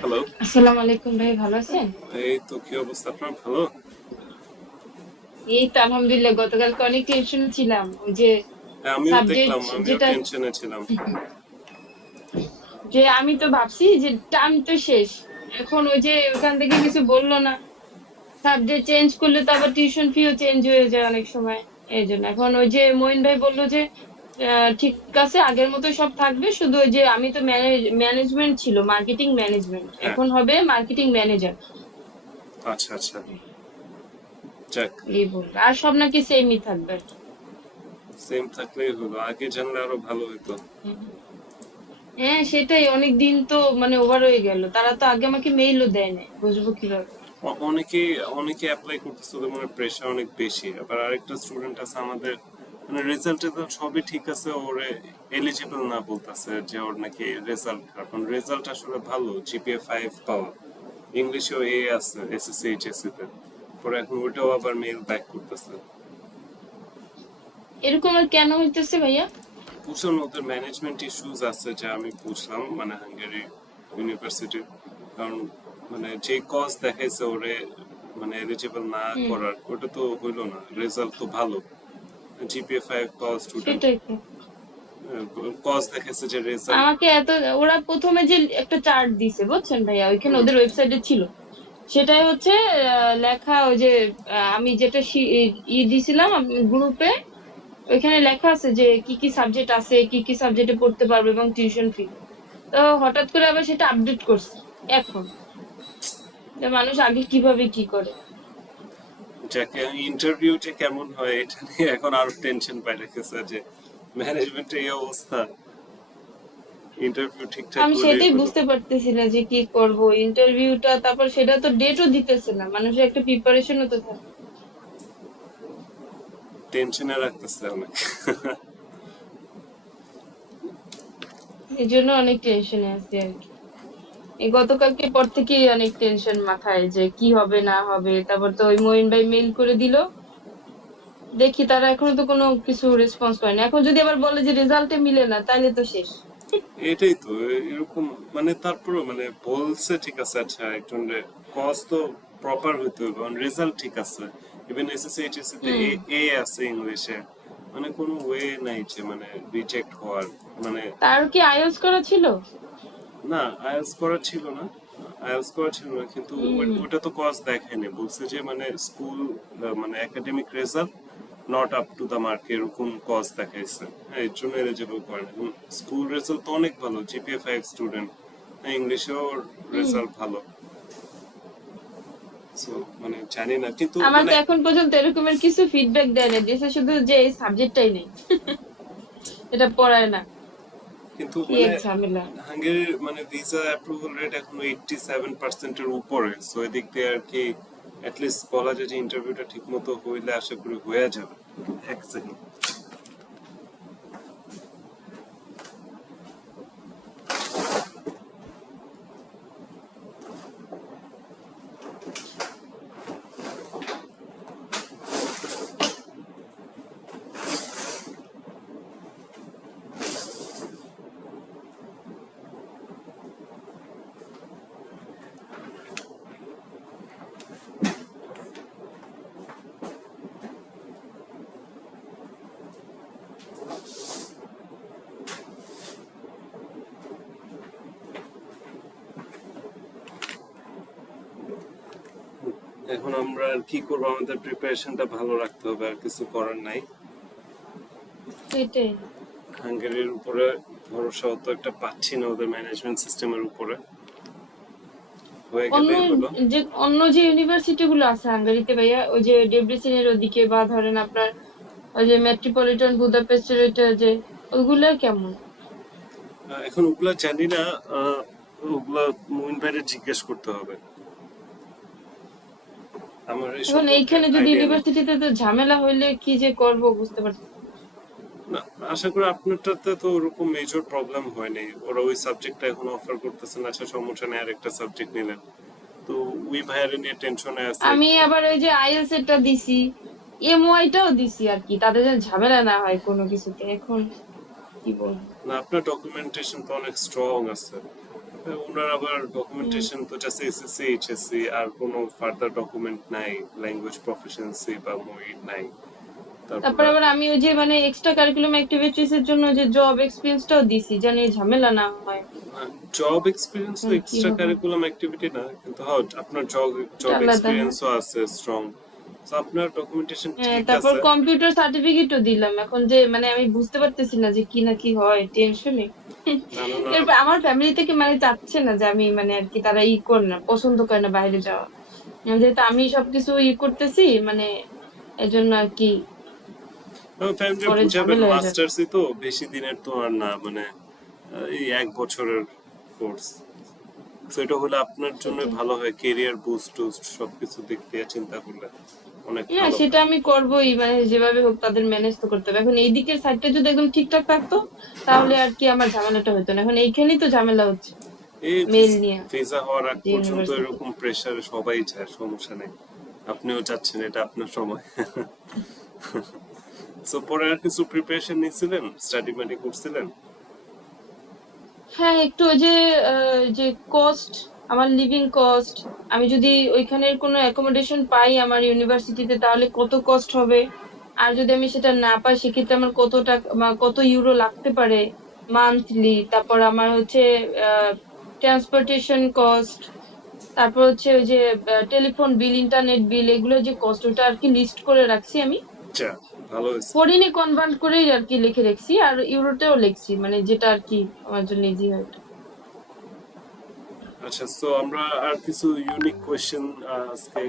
Hello. আসসালামু আলাইকুম ভাই, ভালো আছেন? এই তো, কি অবস্থা আপনার? ভালো? এই তো আলহামদুলিল্লাহ। গতকালকে অনেক টেনশন ছিলাম, ওই যে হ্যাঁ, আমিও দেখলাম, সাবজেক্ট আমিও যেটা, টেনশনে ছিলাম। যে আমি তো ভাবছি যে টার্ম তো শেষ, এখন ওই যে ওখান থেকে কিছু বললো না। সাবজেক্ট চেঞ্জ করলে তো আবার টিউশন ফিও চেঞ্জ হয়ে যায় অনেক সময়। এই জন্য এখন ওই যে মঈন ভাই বললো যে ঠিক আছে, আগের মতোই সব থাকবে, শুধু ওই যে আমি তো ম্যানেজমেন্ট ছিল, মার্কেটিং ম্যানেজমেন্ট, হ্যাঁ। এখন হবে মার্কেটিং ম্যানেজার। আচ্ছা আচ্ছা। যাক। এই বললো, আর সব নাকি সেমই থাকবে আর কি। সেম থাকলেই হলো, আগে জানলে আরো ভালো হতো। হ্যাঁ সেটাই, অনেক দিন তো মানে ওভার হয়ে গেল, তারা তো আগে আমাকে মেইলও দেয় না, বুঝবো কিভাবে? অনেকে অনেকে অ্যাপ্লাই করতেছে, ওদের মনে প্রেশার অনেক বেশি। আবার আরেকটা স্টুডেন্ট আছে আমাদের, মানে রেজাল্টে তো সবই ঠিক আছে, ওরে এলিজিবল না বলতেছে, যে ওর নাকি রেজাল্ট খারাপ। কারণ রেজাল্ট আসলে ভালো, জিপিএ 5 পাওয়া, ইংলিশেও এ আছে এসএসসি এইচএসসি তে। পরে এখন ওইটাও আবার মেইল ব্যাক করতেছে। এরকম আর কেন হইতেছে ভাইয়া? বুঝলাম না, ওদের ম্যানেজমেন্ট ইস্যুস আছে, যা আমি বুঝলাম, মানে হাঙ্গেরি ইউনিভার্সিটির। কারণ মানে যে কজ দেখাইছে ওরে, মানে এলিজিবল না হুম। করার, ওটা তো হইলো না। রেজাল্ট তো ভালো, জিপিএ 5 পাওয়া স্টুডেন্ট, সেটাই তো। কজ দেখাইছে যে রেজাল্ট। আমাকে এত, ওরা প্রথমে যে একটা চার্ট দিছে বুঝছেন ভাইয়া, ওইখানে হুম। ওদের ওয়েবসাইটে ছিল, সেটাই হচ্ছে লেখা ওই যে আমি যেটা দিছিলাম গ্রুপে, ওইখানে লেখা আছে যে কি কি সাবজেক্ট আছে, কি কি সাবজেক্টে পড়তে পারবে এবং টিউশন ফি। তো হঠাৎ করে আবার সেটা আপডেট করছে এখন, যে মানুষ আগে কিভাবে কি করে। যাকে ইন্টারভিউ যে কেমন হয় এটা নিয়ে এখন আরো টেনশন পাই রেখেছে, যে ম্যানেজমেন্টের এই অবস্থা, ইন্টারভিউ ঠিকঠাক আমি হলেই সেটাই হলো। বুঝতে পারতেছি না যে কি করব ইন্টারভিউটা, তারপর সেটা তো ডেটও দিতেছে না, মানুষের একটা প্রিপারেশনও তো থাকে। টেনশনে রাখতেছে অনেক। এই জন্য অনেক টেনশনে আছি আর কি। এই গতকালকে পর থেকেই অনেক টেনশন মাথায়, যে কি হবে না হবে। তারপর তো ওই মঈন ভাই মেইল করে দিল, দেখি তারা এখনো তো কোনো কিছু রেসপন্স করে না। এখন যদি আবার বলে যে রেজাল্টে মিলে না, তাহলে তো শেষ। এটাই তো, এরকম। মানে তারপরেও মানে বলছে ঠিক আছে, আচ্ছা একজন কজ তো প্রপার হইতে হবে, কারণ রেজাল্ট ঠিক আছে। ইভেন এসএসসি এইচএসসি তে হুম। এ এ আছে ইংলিশে, মানে কোনো ওয়ে নাই যে মানে রিজেক্ট হওয়ার। মানে তার কি আইএলটিএস করা ছিল? না, আইএলটিএস করা ছিল না, আইএলটিএস করা ছিল না, কিন্তু হুম। ওটা তো কজ দেখায়নি। বলছে যে মানে স্কুল, মানে academic result not up to the mark, এরকম কজ দেখাইছে। হ্যাঁ, এর জন্য এলিজিবল করে না। স্কুল রেজাল্ট তো অনেক ভালো, জিপিএ 5 স্টুডেন্ট, ইংলিশেও হুম। রেজাল্ট ভালো। সো মানে জানি না, কিন্তু আমার মানে তো এখন পর্যন্ত এরকমের কিছু ফিডব্যাক দেয় না, দিয়েছে শুধু যে এই সাবজেক্টটাই নেই, এটা পড়ায় না। কিন্তু কি মানে এক ঝামেলা। হাঙ্গেরির মানে ভিসা অ্যাপ্রুভাল রেট এখন 87%-এর উপরে। সো এদিক দিয়ে আর কি অ্যাটলিস্ট বলা যায় যে ইন্টারভিউটা ঠিক মতো হইলে আশা করি হয়ে যাবে। এক সেকেন্ড। এখন আমরা আর কি করবো, আমাদের প্রিপারেশনটা ভালো রাখতে হবে, আর কিছু করার নাই। সেটাই। হাঙ্গেরির উপরে ভরসা তো একটা পাচ্ছি না, ওদের ম্যানেজমেন্ট সিস্টেমের উপরে। হয়ে অন্য গেলেই হলো। অন্য যে ইউনিভার্সিটি গুলো আছে হাঙ্গারিতে ভাইয়া, ওই যে ডেব্রিসিনের ওদিকে, বা ধরেন আপনার ওই যে মেট্রোপলিটন বুদাপেস্টের ওইটা যে, ওইগুলা কেমন? এখন ওগুলা জানি না, ওগুলা মুইন ভাইরে জিজ্ঞেস করতে হবে, আমার এই এখন সম্পর্কে এইখানে যদি আইডিয়া নেই। ইউনিভার্সিটিতে তো ঝামেলা হইলে কি যে করব বুঝতে পারতেছি না। না, আশা করি আপনারটাতে তো ওরকম মেজর প্রবলেম হয়নি। ওরা ওই সাবজেক্টটা এখন অফার করতেছেন, আচ্ছা সমস্যা নেই, আরেকটা সাবজেক্ট নিলেন। তো ওই ভাইয়ারে নিয়ে টেনশনে আছে। আমি আবার ওই যে আইএলটিএস এরটা দিছি, এমওয়াইটাও দিছি আর কি, তাদের যেন ঝামেলা না হয় কোনো কিছুতে। এখন কি বলবো। না, আপনার ডকুমেন্টেশন তো অনেক স্ট্রং আছে। ওনার আবার ডকুমেন্টেশন তো জাস্ট এসএসসি এইচএসসি, আর কোনো ফার্দার ডকুমেন্ট নাই, ল্যাঙ্গুয়েজ প্রফিসিয়েন্সি বা মই নাই। তারপর তারপরে আবার আমি ওই যে মানে এক্সট্রা কারিকুলাম অ্যাক্টিভিটিস এর জন্য যে জব এক্সপিরিয়েন্সটাও দিছি, জানি ঝামেলা না হয়। জব এক্সপিরিয়েন্স তো এখন কি এক্সট্রা হবে, কারিকুলাম অ্যাক্টিভিটি না, কিন্তু হ্যাঁ আপনার জব এটা জব আলাদা। হ্যাঁ, এক্সপিরিয়েন্সও আছে স্ট্রং, তো আপনার ডকুমেন্টেশন হ্যাঁ, ঠিক তারপর আছে। কম্পিউটার সার্টিফিকেটও দিলাম। এখন যে মানে আমি বুঝতে পারতেছি না যে কি না কি হয়, টেনশনে। না না না, এরপর আমার ফ্যামিলি থেকে মানে চাচ্ছে না যে আমি মানে আর কি, তারা করে না, পছন্দ করে না বাইরে যাওয়া। যেহেতু আমি সবকিছু করতেছি মানে, এজন্য আর কি ফ্যামিলি পরে বুঝাবেন, ঝামেলা হয়ে যাবে। মাস্টার্সই তো বেশি দিনের তো আর না, মানে এই 1 বছরের কোর্স। তো এটা হলে আপনার জন্য সেটাই। ভালো হয়, কেরিয়ার বুস্ট টুস্ট সবকিছু দিক দিয়ে চিন্তা করলে অনেক হ্যাঁ, ভালো সেটা হয়। আমি করবোই, মানে যেভাবে হোক তাদের ম্যানেজ তো করতে হবে। এখন এই দিকের সাইডটা যদি একদম ঠিকঠাক থাকতো, তাহলে আর কি আমার ঝামেলাটা হতো না। এখন এইখানেই তো ঝামেলা হচ্ছে, এই মেল নিয়ে, ভিসা হওয়ার আগ যে পর্যন্ত ইউনিভার্সিটি। এরকম প্রেসারে সবাই যায়, সমস্যা নেই, আপনিও চাচ্ছেন, এটা আপনার সময়। সো পরে আর কিছু প্রিপারেশন নিছিলেন, স্টাডি মাডি করছিলেন? হ্যাঁ, একটু ওই যে যে কস্ট, আমার লিভিং কস্ট, আমি যদি ওইখানের কোনো অ্যাকোমোডেশন পাই আমার ইউনিভার্সিটিতে, তাহলে কত কস্ট হবে। আর যদি আমি সেটা না পাই, সেক্ষেত্রে আমার কত টাকা বা কত ইউরো লাগতে পারে মান্থলি। তারপর আমার হচ্ছে ট্রান্সপোর্টেশন কস্ট, তারপর হচ্ছে ওই যে টেলিফোন বিল, ইন্টারনেট বিল, এগুলো যে কস্ট, ওটা আর কি লিস্ট করে রাখছি আমি। আচ্ছা, ভালো হয়েছে। ফরিনে কনভার্ট করেই আর কি লিখে রেখেছি, আর ইউরোতেও লিখছি, মানে যেটা আর কি আমার জন্য ইজি হয়। আচ্ছা, তো আমরা আর কিছু ইউনিক কোয়েশ্চেন আজকে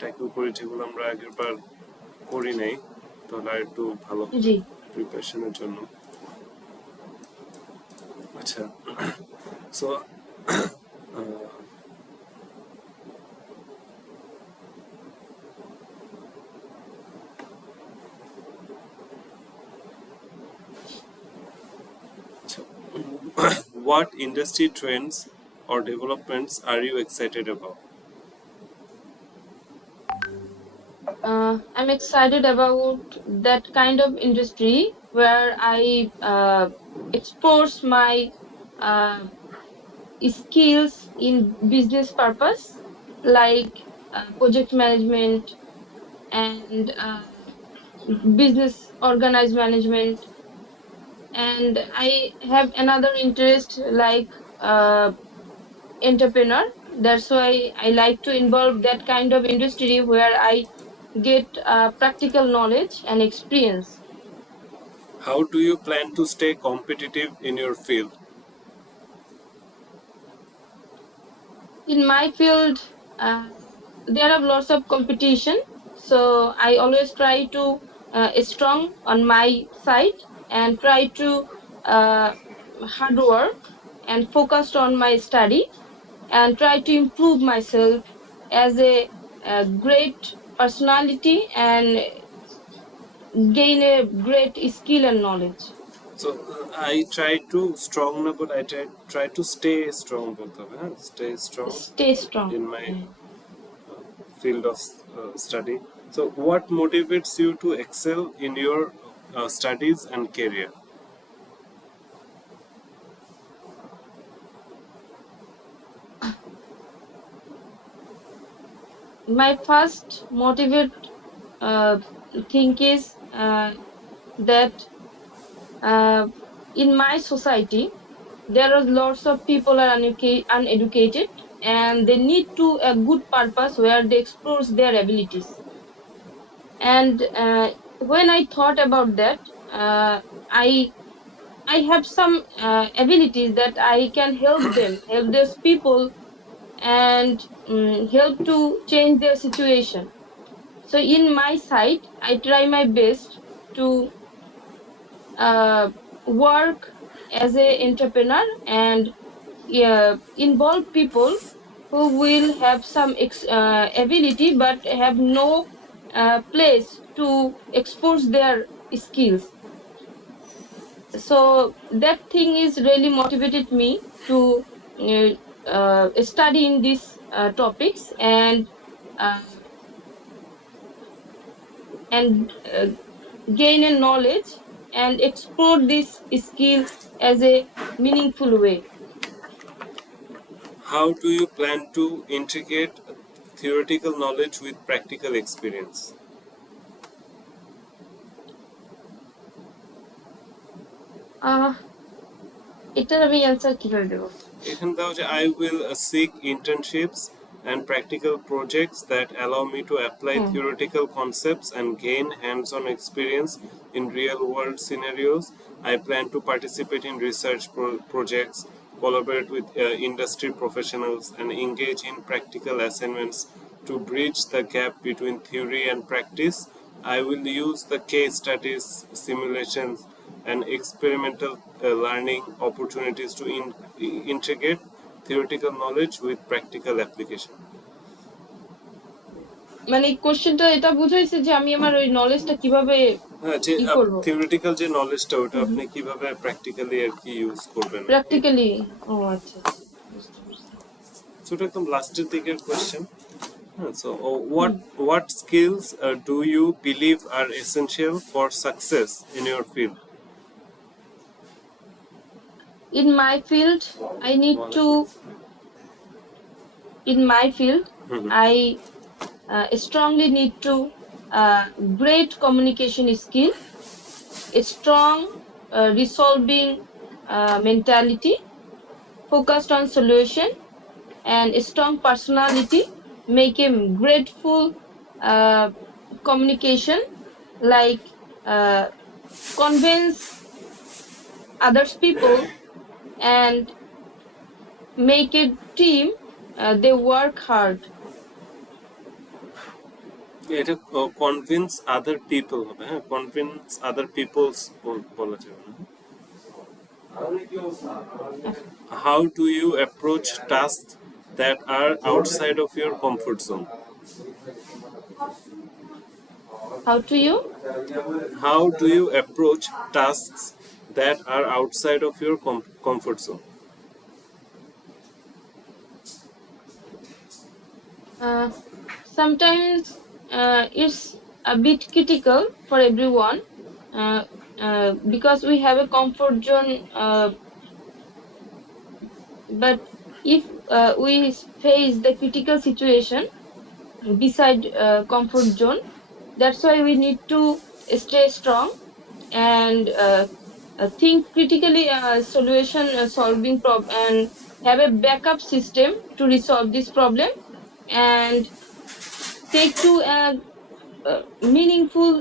ট্যাকল করি, যেগুলো আমরা আগের বার করি নাই, তাহলে আর একটু ভালো হবে জি। প্রিপারেশনের জন্য। আচ্ছা, so what industry trends or developments are you excited about? I'm excited about that kind of industry where I expose my uh, skills in business purpose, like project management and business organized management. And I have another interest like entrepreneur. That's why I like to involve that kind of industry where I get practical knowledge and experience. How do you plan to stay competitive in your field? In my field, uh, there are lots of competition, so I always try to strong on my side and try to uh, hard work and focused on my study and try to improve myself as a great personality and gain a great skill and knowledge. So I try to strong na, but I try to stay strong both of them. Stay strong Stay strong. in my Yeah. field of study. So what motivates you to excel in your studies and career? My first motivate uh, thing is that uh, in my society there are lots of people are uneducated, and they need to a good purpose where they explore their abilities. And when I thought about that, I I have some abilities that I can help them, help those people, and help to change their situation. So in my side, I try my best to uh, work as a entrepreneur and involve people who will have some ability but have no place to expose their skills. So that thing is really motivated me to study in these topics uh, and gain a knowledge and explore this skill as a meaningful way. How do you plan to integrate theoretical knowledge with practical experience? আহ এটার আমি answer কিভাবে দেবো? এখানে দাও যে I will seek internships and practical projects that allow me to apply hmm theoretical concepts and gain hands-on experience in real-world scenarios. I plan to participate in research projects, collaborate with industry professionals, and engage in practical assignments to bridge the gap between theory and practice. I will use the case studies, simulations, and experimental learning opportunities to integrate theoretical knowledge with practical application. মানে কোশ্চেনটা এটা বুঝাইছে যে আমি আমার ওই নলেজটা কিভাবে হ্যাঁ, যে করব থিওরিটিক্যাল যে নলেজটা ওটা আপনি কিভাবে প্র্যাকটিক্যালি আর কি ইউজ করবেন আর কি। প্র্যাকটিক্যালি। ও আচ্ছা আচ্ছা, বুঝতে পারছি। সো এটা একদম লাস্টের দিকের কোয়েশ্চেন। হ্যাঁ, so hmm what skills do you believe are essential for success in your field? in my field I need to in my field hmm, I strongly need to great communication skill, a strong resolving mentality, focused on solution, and a strong personality make a grateful uh, communication, like uh, convince others people and make a team they work hard. এটা convince other people হবে, হ্যাঁ, convince আদার people's বলা যাবে না। How do you approach tasks that are outside of your comfort zone? How do you How do you approach tasks that are outside of your comfort zone? uh, sometimes it's a bit critical for everyone, because we have a comfort zone, but if we face the critical situation beside comfort zone, that's why we need to stay strong and think critically, solution solving and have a backup system to resolve this problem, and take to a meaningful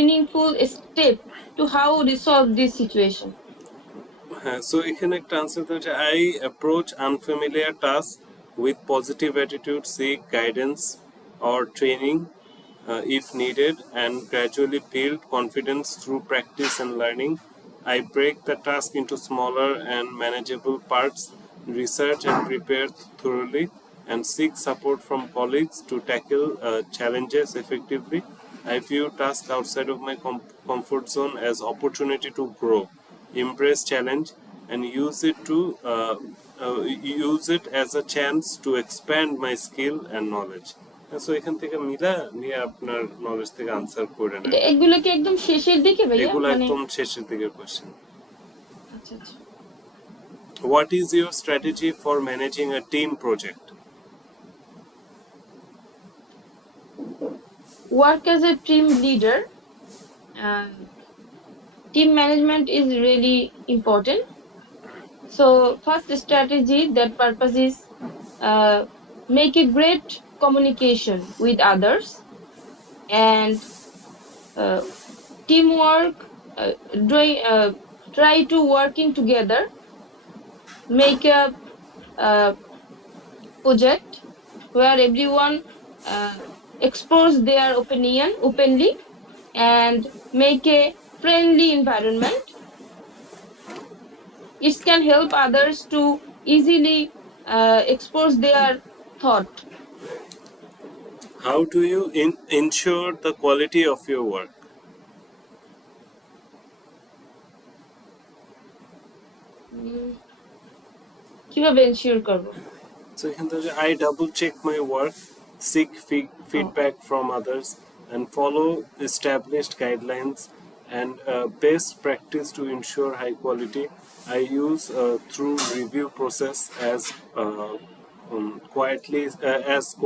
meaningful step to how resolve this situation. হ্যাঁ, so এখানে একটা answer হচ্ছে I approach unfamiliar tasks with positive attitude, seek guidance or training if needed, and gradually build confidence through practice and learning. I break the task into smaller and manageable parts, research and prepare thoroughly, and seek support from colleagues to tackle challenges effectively. I view tasks outside of my comfort zone as opportunity to grow, embrace challenge, and use it as a chance to expand my skill and knowledge. So এখান থেকে মিলা নিয়ে আপনার knowledge থেকে answer করে নেন। এটা এগুলো কি একদম শেষের দিকে ভাইয়া, এগুলো মানে? একদম শেষের দিকের কোশ্চেন। আচ্ছা আচ্ছা। What is your strategy for managing a team project? Work as a team leader. Team management is really important. So first strategy, that purpose is make a great communication with others, and uh, teamwork, try to working together, make a project where everyone express their opinion openly, and make a friendly environment. It can help others to easily expose their thought. How do you ensure the quality of your work? কিভাবে ensure করব? So এখান থেকে I double check my work, seek feedback from others, and follow established guidelines. And best practice to ensure high quality, I use through review process as quietly as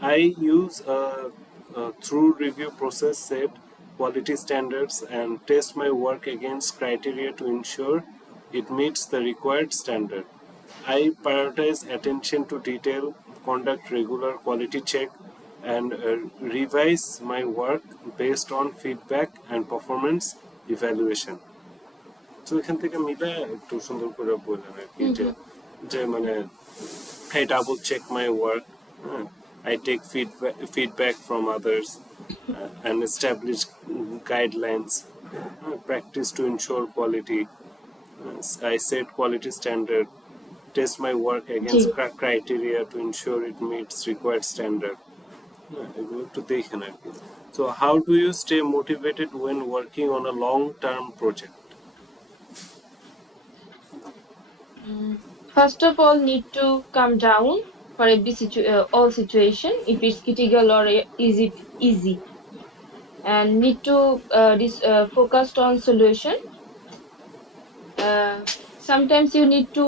I use through review process set quality standards and test my work against criteria to ensure it meets the required standard. I prioritize attention to detail, conduct regular quality check, and revise my work based on feedback and performance evaluation. তো এখান থেকে মিলে একটু সুন্দর করে বললেন আর কি যে যে মানে I double check my work, I take feedback from others, and establish guidelines, practice to ensure quality. I set quality standard, test my work G against criteria to ensure it meets required standard. এগুলো একটু দেখেন আর কি। So how do you stay motivated when working on a long-term project? First of all, need to calm down for every all situation if it's critical or easy, and need to focused on solution. Sometimes you need to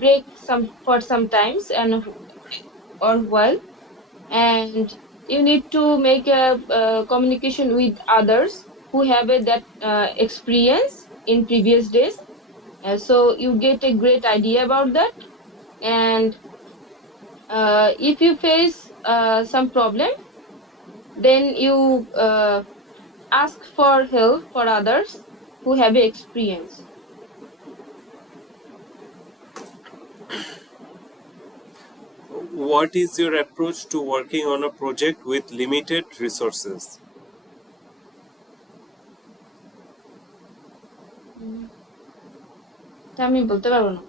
break some times and or while, and you need to make a communication with others who have that experience in previous days, so you get a great idea about that. And if you face some problem, then you ask for help for others who have experience. What is your approach to working on a project with limited resources? তা আমি বলতে পারবো না।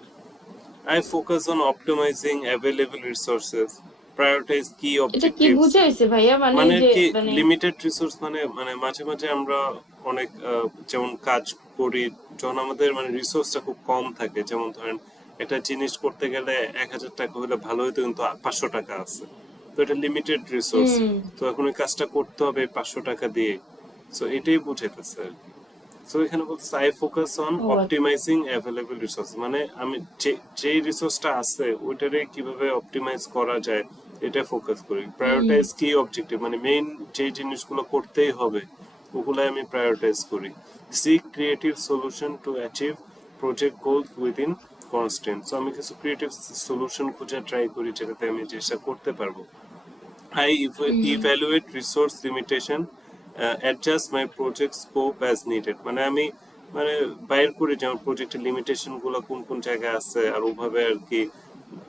I focus on optimizing available resources, prioritize key এটা কি objectives. বুঝাইছে ভাইয়া, মানে মানে যে কি মানে লিমিটেড রিসোর্স মানে মানে মাঝে মাঝে আমরা অনেক যেমন কাজ করি যখন আমাদের মানে রিসোর্সটা খুব কম থাকে, যেমন ধরেন একটা জিনিস করতে গেলে 1,000 টাকা হলে ভালো হতো, কিন্তু 500 টাকা আছে, তো এটা লিমিটেড রিসোর্স, তো এখন ওই কাজটা করতে হবে 500 টাকা দিয়ে। সো এটাই বুঝাইতেছে আর কি। সো এখানে বলতেছে আই ফোকাস অন ও আচ্ছা। অপটিমাইজিং অ্যাভেলেবল রিসোর্স, মানে আমি যেই রিসোর্সটা আছে ওইটারে কিভাবে অপটিমাইজ করা যায় এটা ফোকাস করি। প্রায়োরিটাইজ কি অবজেক্টিভ, মানে মেইন যে জিনিসগুলো করতেই হবে ওগুলাই আমি প্রায়োরিটাইজ করি। Seek creative solution to achieve project goals within constant, so আমি কিছু ক্রিয়েটিভ সলিউশন খুঁজে ট্রাই করি যেটাতে আমি জিনিসটা করতে পারবো। I evaluate resource limitation, adjust my project scope as needed, মানে আমি মানে বাইর করি যে আমার প্রজেক্টের লিমিটেশন গুলো কোন কোন জায়গায় আছে আর ওভাবে আর কি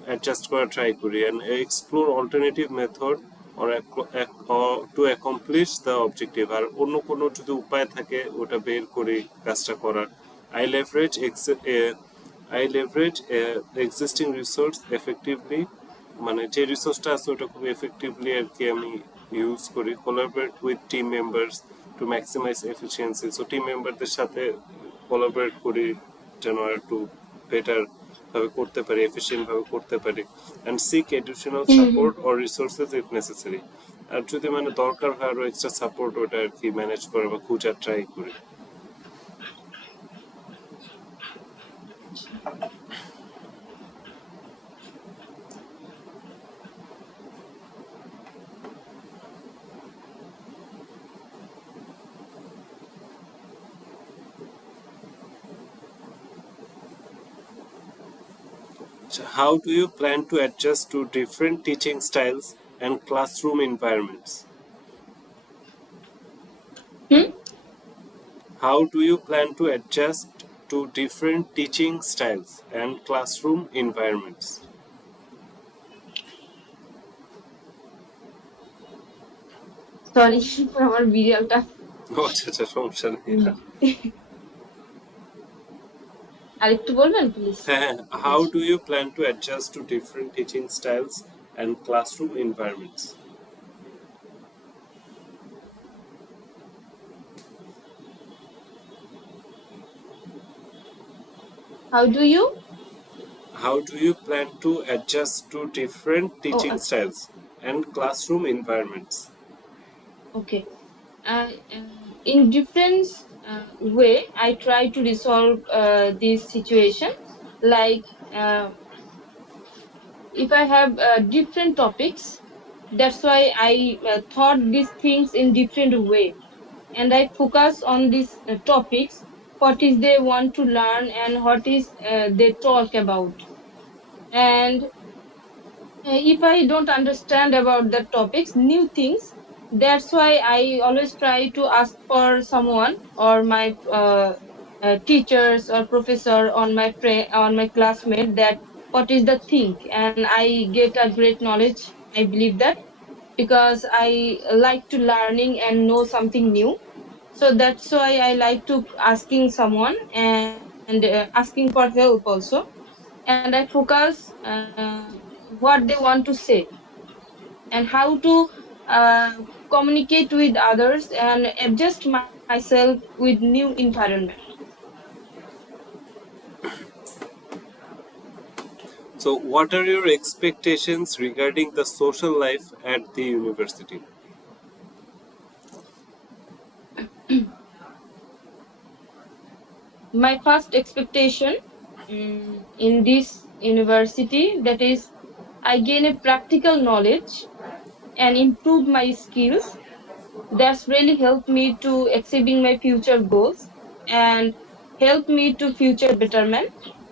অ্যাডজাস্ট করা ট্রাই করি, and explore alternative method or to accomplish the objective, আর অন্য কোনো যদি উপায় থাকে ওটা বের করি কাজটা করার। I leverage existing resource effectively, মানে যে রিসোর্সটা আছে ওটা খুব এফেক্টিভলি আর কি আমি ইউজ করি। Collaborate with team members to maximise efficiency, so team মেম্বারদের সাথে কোলাবরেট করি যেন একটু বেটার ভাবে করতে পারি, এফিসিয়েন্ট ভাবে করতে পারি। And seek additional support or resources if necessary, আর যদি মানে দরকার হয় আরো এক্সট্রা সাপোর্ট ওটা আর কি ম্যানেজ করা বা খোঁজার ট্রাই করি। So how do you plan to adjust to different teaching styles and classroom environments? How do you plan to adjust to different teaching styles and classroom environments? Sorry, আমার বিড়ালটা। আচ্ছা আচ্ছা, সমস্যা নেই। আরেকটু বলবেন প্লিজ? হ্যাঁ, how do you plan to adjust to different teaching styles and classroom environments? How do you plan to adjust to different teaching styles and classroom environments? Okay. in different way I try to resolve this situation. Like if I have different topics, that's why I thought these things in different way, and I focus on these topics, what is they want to learn and what is they talk about. And if I don't understand about the topics, new things, that's why I always try to ask for someone or my teachers or professor on my friend on my classmate that what is the thing, and I get a great knowledge. I believe that because I like to learning and know something new. So that's why I like to asking someone and asking for help also, and I focus what they want to say and how to uh, communicate with others and adjust myself with new environment. So, what are your expectations regarding the social life at the university? My first expectation in this university, that is I gain a practical knowledge and improve my skills. That's really helped me to achieving my future goals and help me to future betterment,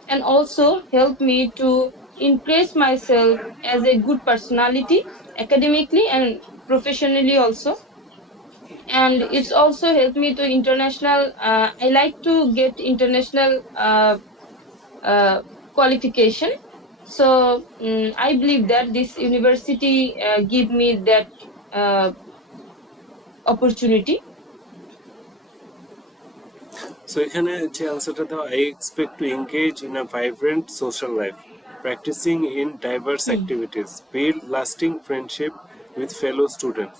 and also help me to impress myself as a good personality academically and professionally also. And it's also helped me to international I like to get international uh, qualification. So I believe that this university give me that uh, opportunity. So এখানে যে আনসারটা দাও, I expect to engage in a vibrant social life, practicing in diverse Hmm. activities, build lasting friendship with fellow students.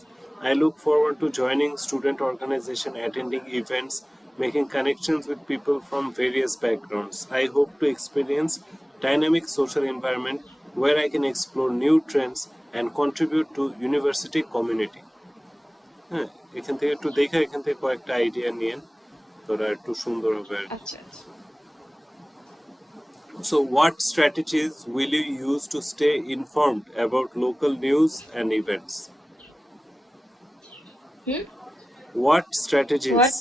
I look forward to joining student organization, attending events, making connections with people from various backgrounds. I hope to experience dynamic social environment where I can explore new trends and contribute to university community. হ্যাঁ, এখান থেকে একটু দেখে এখান থেকে কয়েকটা idea নিয়ে তোরা একটু সুন্দর হবে আর কি। আচ্ছা আচ্ছা। So, what strategies will you use to stay informed about local news and events? Hmm? What What?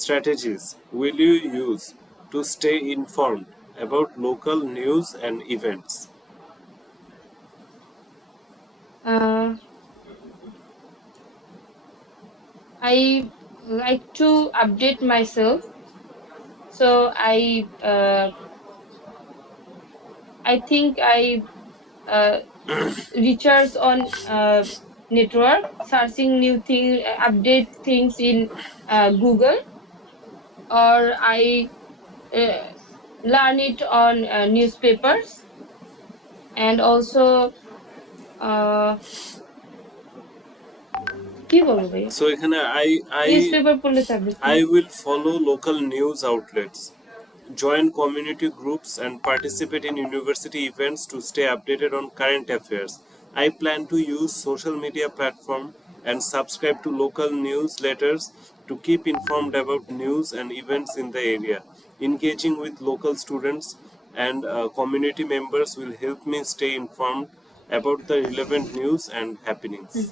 strategies will you use to stay informed about local news and events? uh, I like to update myself. So I think I uh, research on network, searching new things, update things in Google, or I uh, learn it on newspapers, and also uh, কি বলবো ভাইয়া, So এখানে I newspaper পড়লে থাকবে কি? I will follow local news outlets, join community groups, and participate in university events to stay updated on current affairs. I plan to use social media platform and subscribe to local newsletters to keep informed about news and events in the area. Engaging with local students and community members will help me stay informed about the relevant news and happenings. Hmm,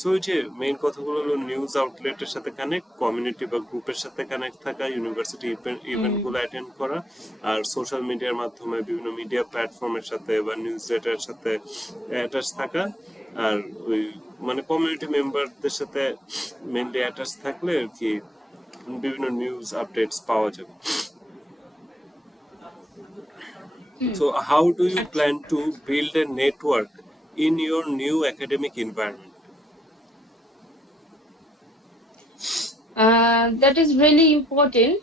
so ওই যে main কথাগুলো হলো news আউটলেটের সাথে connect, community বা গ্রুপের সাথে connect থাকা, university হুম, ইভেন্টগুলো অ্যাটেন্ড করা, আর সোশ্যাল মিডিয়ার মাধ্যমে বিভিন্ন মিডিয়া প্ল্যাটফর্মের সাথে বা নিউজ লেটারের সাথে অ্যাটাচ থাকা। আর ওই মানে কমিউনিটি মেম্বারদের সাথে মেনলি অ্যাটাচ থাকলে আর কি বিভিন্ন নিউজ আপডেটস পাওয়া যাবে। হুম। So how do you আচ্ছা। plan to build a network in your new academic environment? That is really important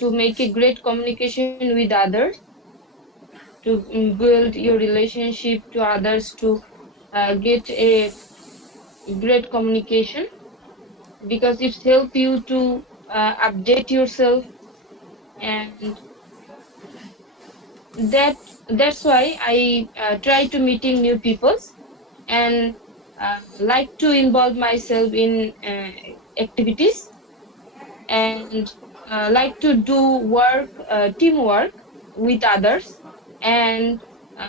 to make a great communication with others, to build your relationship to others, to get a great communication, because it helps you to update yourself. And that that's why I try to meeting new peoples, and like to involve myself in activities and like to do teamwork with others, and uh,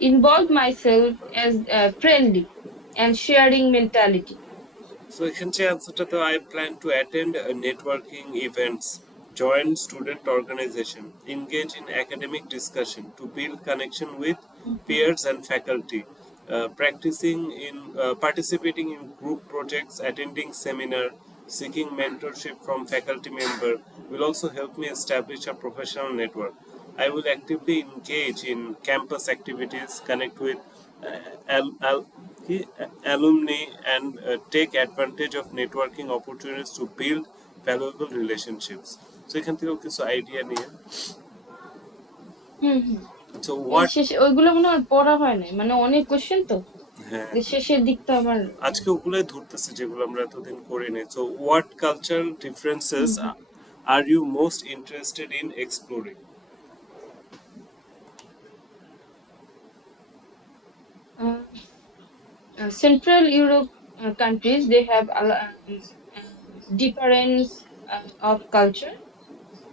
involve myself as friendly and sharing mentality. So এখানে যে answerটা I plan to attend networking events, join student organization, engage in academic discussion to build connection with peers and faculty, participating in group projects, attending seminar, seeking mentorship from faculty member will also help me establish a professional network. I will actively engage in campus activities, connect with alumni, and take advantage of networking opportunities to build valuable relationships. So এখান থেকেও কিছু idea নিয়ে হুম হুম so এই what শেষে ওইগুলো মনে হয় পড়া হয় নাই, মানে অনেক কোশ্চেন তো, হ্যাঁ যে শেষের দিকটা আমার। আজকে ওগুলোই ধরতেছে যেগুলো আমরা এতদিন করি নাই so what cultural differences hmm hmm are you most interested in exploring? uh, Central Europe countries, they have difference of culture,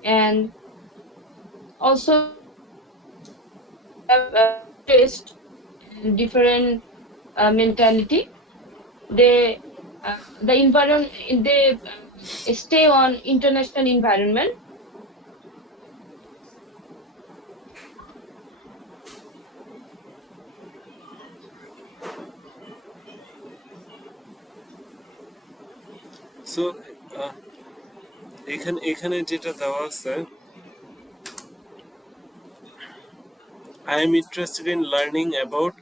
and also have taste and different mentality. They the environment, they stay on international environment. so uh, এখানে এখানে যেটা দেওয়া আছে I am interested in learning about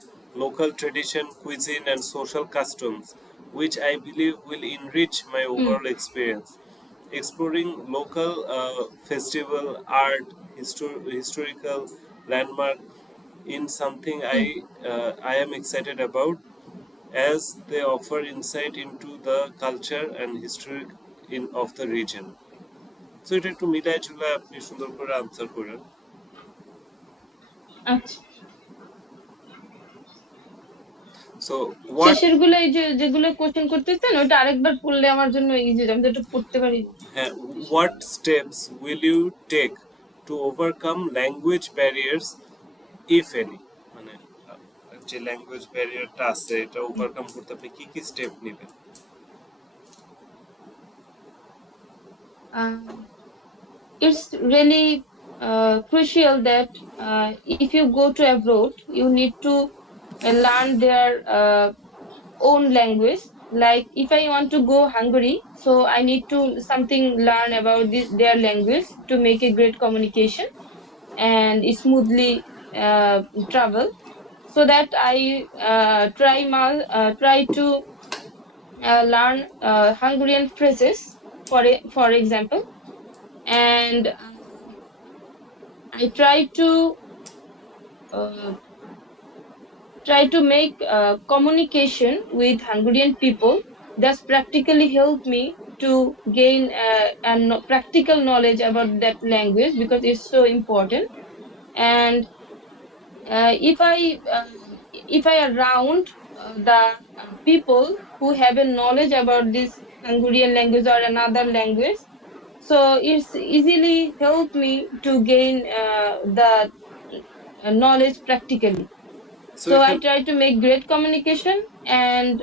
local tradition, cuisine, and social customs, which I believe will enrich my Hmm. overall experience. Exploring local festival, art, historical landmark in something Hmm. I am excited about, as they offer insight into the culture and history of the region. So এটা একটু মিলাই ঝুলাই আপনি সুন্দর করে answer করেন আচ্ছা, so what শেষের গুলো এই যে যেগুলো কোশ্চেন করতেছেন ওটা আরেকবার পড়লে আমার জন্য ইজি, আমি তো এটা পড়তে পারি না। what steps will you take to overcome language barriers if any মানে যে ল্যাঙ্গুয়েজ ব্যারিয়ারটা আছে এটা ওভারকাম করতে আপনি কি কি স্টেপ নেবেন Um, it's really crucial that if you go to abroad, you need to learn their own language. Like if I want to go Hungary, so I need to something learn about their language to make a great communication and smoothly travel. So that I try to learn Hungarian phrases, for example, and I uh, try to make communication with Hungarian people. That's practically helped me to gain practical knowledge about that language because it's so important. And uh, if I uh, if I around the people who have a knowledge about this Hungarian language or another language, so it's easily helped me to gain the knowledge practically. So So I এখানে try to make great communication and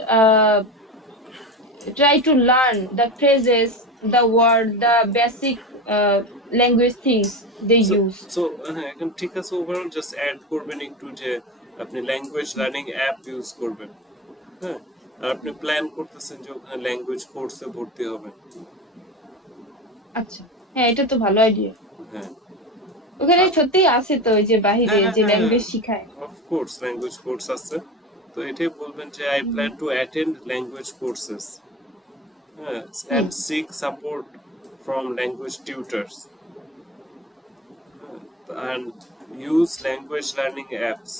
try to learn the phrases, the word, the basic language things they so use. So হ্যাঁ এখন ঠিক আছে overall just add করবেন একটু যে আপনি language learning app use করবেন হ্যাঁ আর আপনি প্ল্যান করতেছেন যে ওখানে ল্যাঙ্গুয়েজ কোর্সে ভর্তি হবেন আচ্ছা, হ্যাঁ এটা তো ভালো আইডিয়া। হ্যাঁ ওখানে সত্যিই আছে তো ওই যে বাহিরে হ্যাঁ হ্যাঁ যে হ্যাঁ ল্যাঙ্গুয়েজ শিখায়। অফকোর্স ল্যাঙ্গুয়েজ কোর্স আছে তো এটাই বলবেন যে I hmm plan to attend language courses hmm and seek support from language tutors and use language learning apps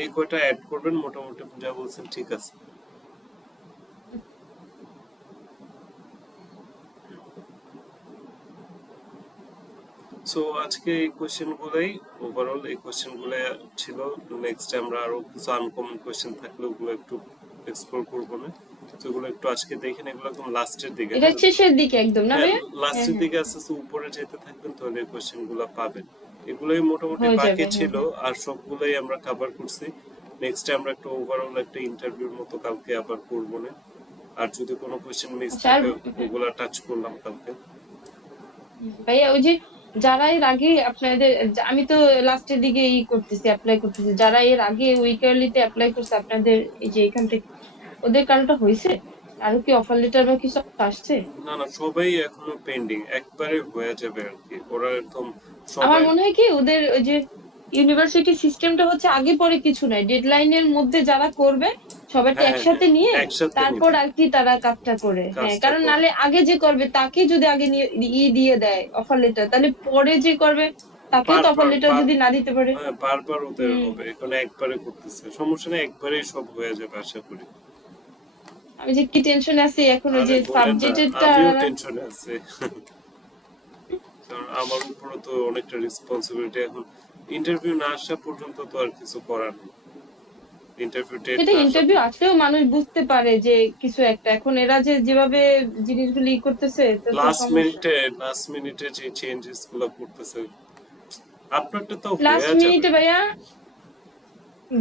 এই কয়টা অ্যাড করবেন মোটামুটি যা বলছেন ঠিক আছে সো আজকে এই কোশ্চেন গুলাই ওভারঅল এই কোশ্চেন গুলো ছিল নেক্সট আমরা আরো কিছু আনকমন কোশ্চেন থাকলে ওগুলো একটু এক্সপ্লোর করবো না যেগুলো একটু আজকে দেখেন, এগুলো একদম লাস্টের দিকে, এটা হ্যাঁ শেষের দিকে একদম না হ্যাঁ ভাইয়া? হ্যাঁ লাস্টের হ্যাঁ, দিকে আস্তে আস্তে উপরে যেতে থাকবেন, তাহলে এই কোশ্চেন গুলো পাবেন। এগুলোই মোটামুটি হয়ে বাকি যাবে, হ্যাঁ ছিল, হ্যাঁ। আর সবগুলোই আমরা কভার করছি। নেক্সট আমরা একটা ওভারঅল একটা ইন্টারভিউর মতো কালকে আবার করবো না, আর যদি কোনো কোশ্চেন মিস আচ্ছা আর থাকে হ্যাঁ, ওগুলা টাচ করলাম কালকে। ভাইয়া ওই যে যারা এর আগে আপনাদের আমি তো লাস্টের দিকে করতেছি, অ্যাপ্লাই করতেছি, যারা এর আগে উইকারলিতে অ্যাপ্লাই করছে আপনাদের এই যে এখান থেকে, ওদের কারোটা হয়েছে? আরো কি অফার লেটার বা কিছু আসছে? না না, সবাই এখনো পেন্ডিং, একবারে হয়ে যাবে আর কি, ওরা একদম আমার সবাই। মনে হয় কি ওদের ওই যে ইউনিভার্সিটি সিস্টেমটা হচ্ছে আগে পরে কিছু নাই, ডেডলাইনের মধ্যে যারা করবে সবারটা হ্যাঁ হ্যাঁ হ্যাঁ, একসাথে নিয়ে একসাথে তারপর নিবে, আর কি তারা কাজটা করে। হ্যাঁ, কাজটা কারণ করে। নালে আগে যে করবে তাকে যদি আগে নিয়ে দিয়ে দেয় অফার লেটার, তাহলে পরে যে করবে তাকেও তো অফার বারবার লেটার যদি না দিতে পারে। হ্যাঁ, বারবার ওদের হুম। হবে, এখানে একবারে করতেছে, সমস্যা নেই, একবারেই সব হয়ে যাবে আশা করি। আমি যে কি টেনশনে আছি এখন, ওই আরে যে বলেন না, সাবজেক্টেরটা। আমিও টেনশনে আছি। কারণ আমার উপরও তো অনেকটা রেসপন্সিবিলিটি এখন। ইন্টারভিউ না আসা পর্যন্ত তো আর কিছু করার নেই, ইন্টারভিউ ডেট সেটা না আসা ইন্টারভিউ পর্যন্ত। আসলেও মানুষ বুঝতে পারে যে কিছু একটা, এখন এরা যে যেভাবে জিনিসগুলি করতেছে তো তো সমস্যা। লাস্ট মিনিটে যে চেঞ্জেস গুলো করতেছে, আপনারটা তো লাস্ট হয়ে যাবে, মিনিটে ভাইয়া